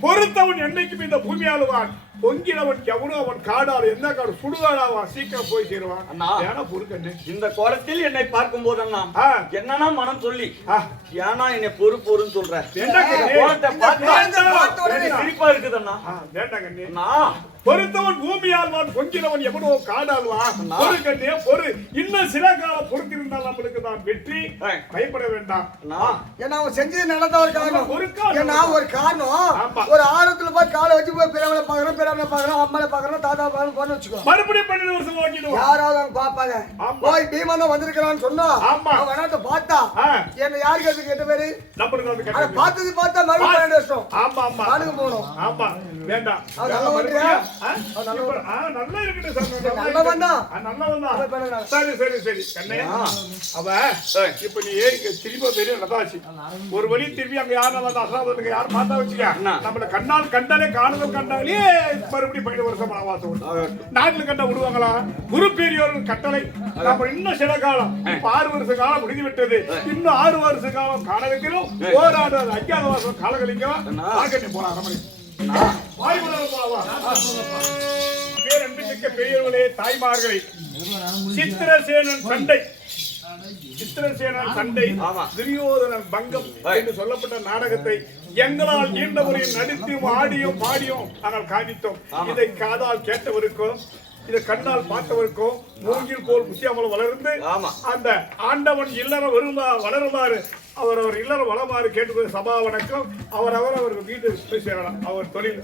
பொறுத்தவன் என்னைக்கும் இந்த பூமி ஆளுவான். பொங்கினவன் எவனோ அவன் காடால் என்ன காடு சுடுகாடாவான் சீக்கிரம் போய் சேருவான். ஏன்னா பொறுக்கண்ணு இந்த கோலத்தில் என்னை பார்க்கும் போது என்னன்னா மனம் சொல்லி ஏன்னா என்னை பொறுன்னு சொல்ற சிரிப்பா இருக்குதுண்ணா. வேண்டாம் கண்ணு பொறுத்தவன் பூமி ஆழ்வான் பொங்கினவன் எவனோ காடாழ்வான். பொறு கண்ணே பொறு. இன்னும் சில காலம் பொறுத்திருந்தால் நம்மளுக்கு தான் வெற்றி. பயப்பட வேண்டாம். ஏன்னா அவன் செஞ்சது நல்லதா ஒரு காரணம். ஒரு காரணம் ஒரு ஆழத்துல போய் காலை வச்சு போய் பிறவனை பாக்குறோம் பாக்குறோம் அம்மாவை பாக்குறோம் தாத்தா பாக்குறோம் வச்சுக்கோ. மறுபடியும் 12 வருஷம் ஓட்டிடுவோம். யாராவது அவங்க பாப்பாங்க. போய் பீமன் வந்திருக்கிறான்னு சொன்னா அவன் பார்த்தா என்ன யாருக்கு அது கேட்ட பேரு நம்மளுக்கு பார்த்தது பார்த்தா மறுபடியும் 12 வருஷம். ஆமா ஆமா நானுக்கு போகணும். ஆமா வேண்டாம். நல்லா இருக்கட்டும் சார். நல்லவன் தான். சரி சரி சரி கண்ணே அவ இப்ப நீ திரும்ப பெரிய நதாச்சு ஒரு வழி திரும்பி அங்க யாரும் வந்து அசாதத்துக்கு யாரும் பார்த்தா வச்சுக்க நம்மள கண்ணால் கண்டாலே காணுதல் கண்டாலே மறுபடியும் 12 வருஷம் வனவாசம் நாட்டுல கண்ட விடுவாங்களா? குரு பெரியோர்கள் கட்டளை நம்ம இன்னும் சில காலம் இப்ப 6 வருஷ காலம் முடிந்து விட்டது. இன்னும் 6 வருஷ காலம் காண வைக்கிறோம். ஓராடு அஞ்ஞாத வாசம் கால கழிக்கலாம். ஆகட்டி போலாம் அரமணி பெரியவர்களே தாய்மார்களே சித்திரசேனன் சண்டை துரியோதனன் பங்கம் என்று சொல்லப்பட்ட நாடகத்தை எங்களால் நீண்ட முறையில் நடித்தும் ஆடியும் பாடியும் நாங்கள் காணித்தோம். இதை காதால் கேட்டவருக்கும் இதை கண்ணால் பார்த்தவருக்கும் மூங்கில் போல் முசியாமல் வளர்ந்து அந்த ஆண்டவன் இல்லறம் வளருமாறு அவர் இல்லறம் வளமாறு கேட்டுக்கொண்டு சபா வணக்கம். அவர்கள் வீட்டு போய் சேரலாம். அவர் தொழில்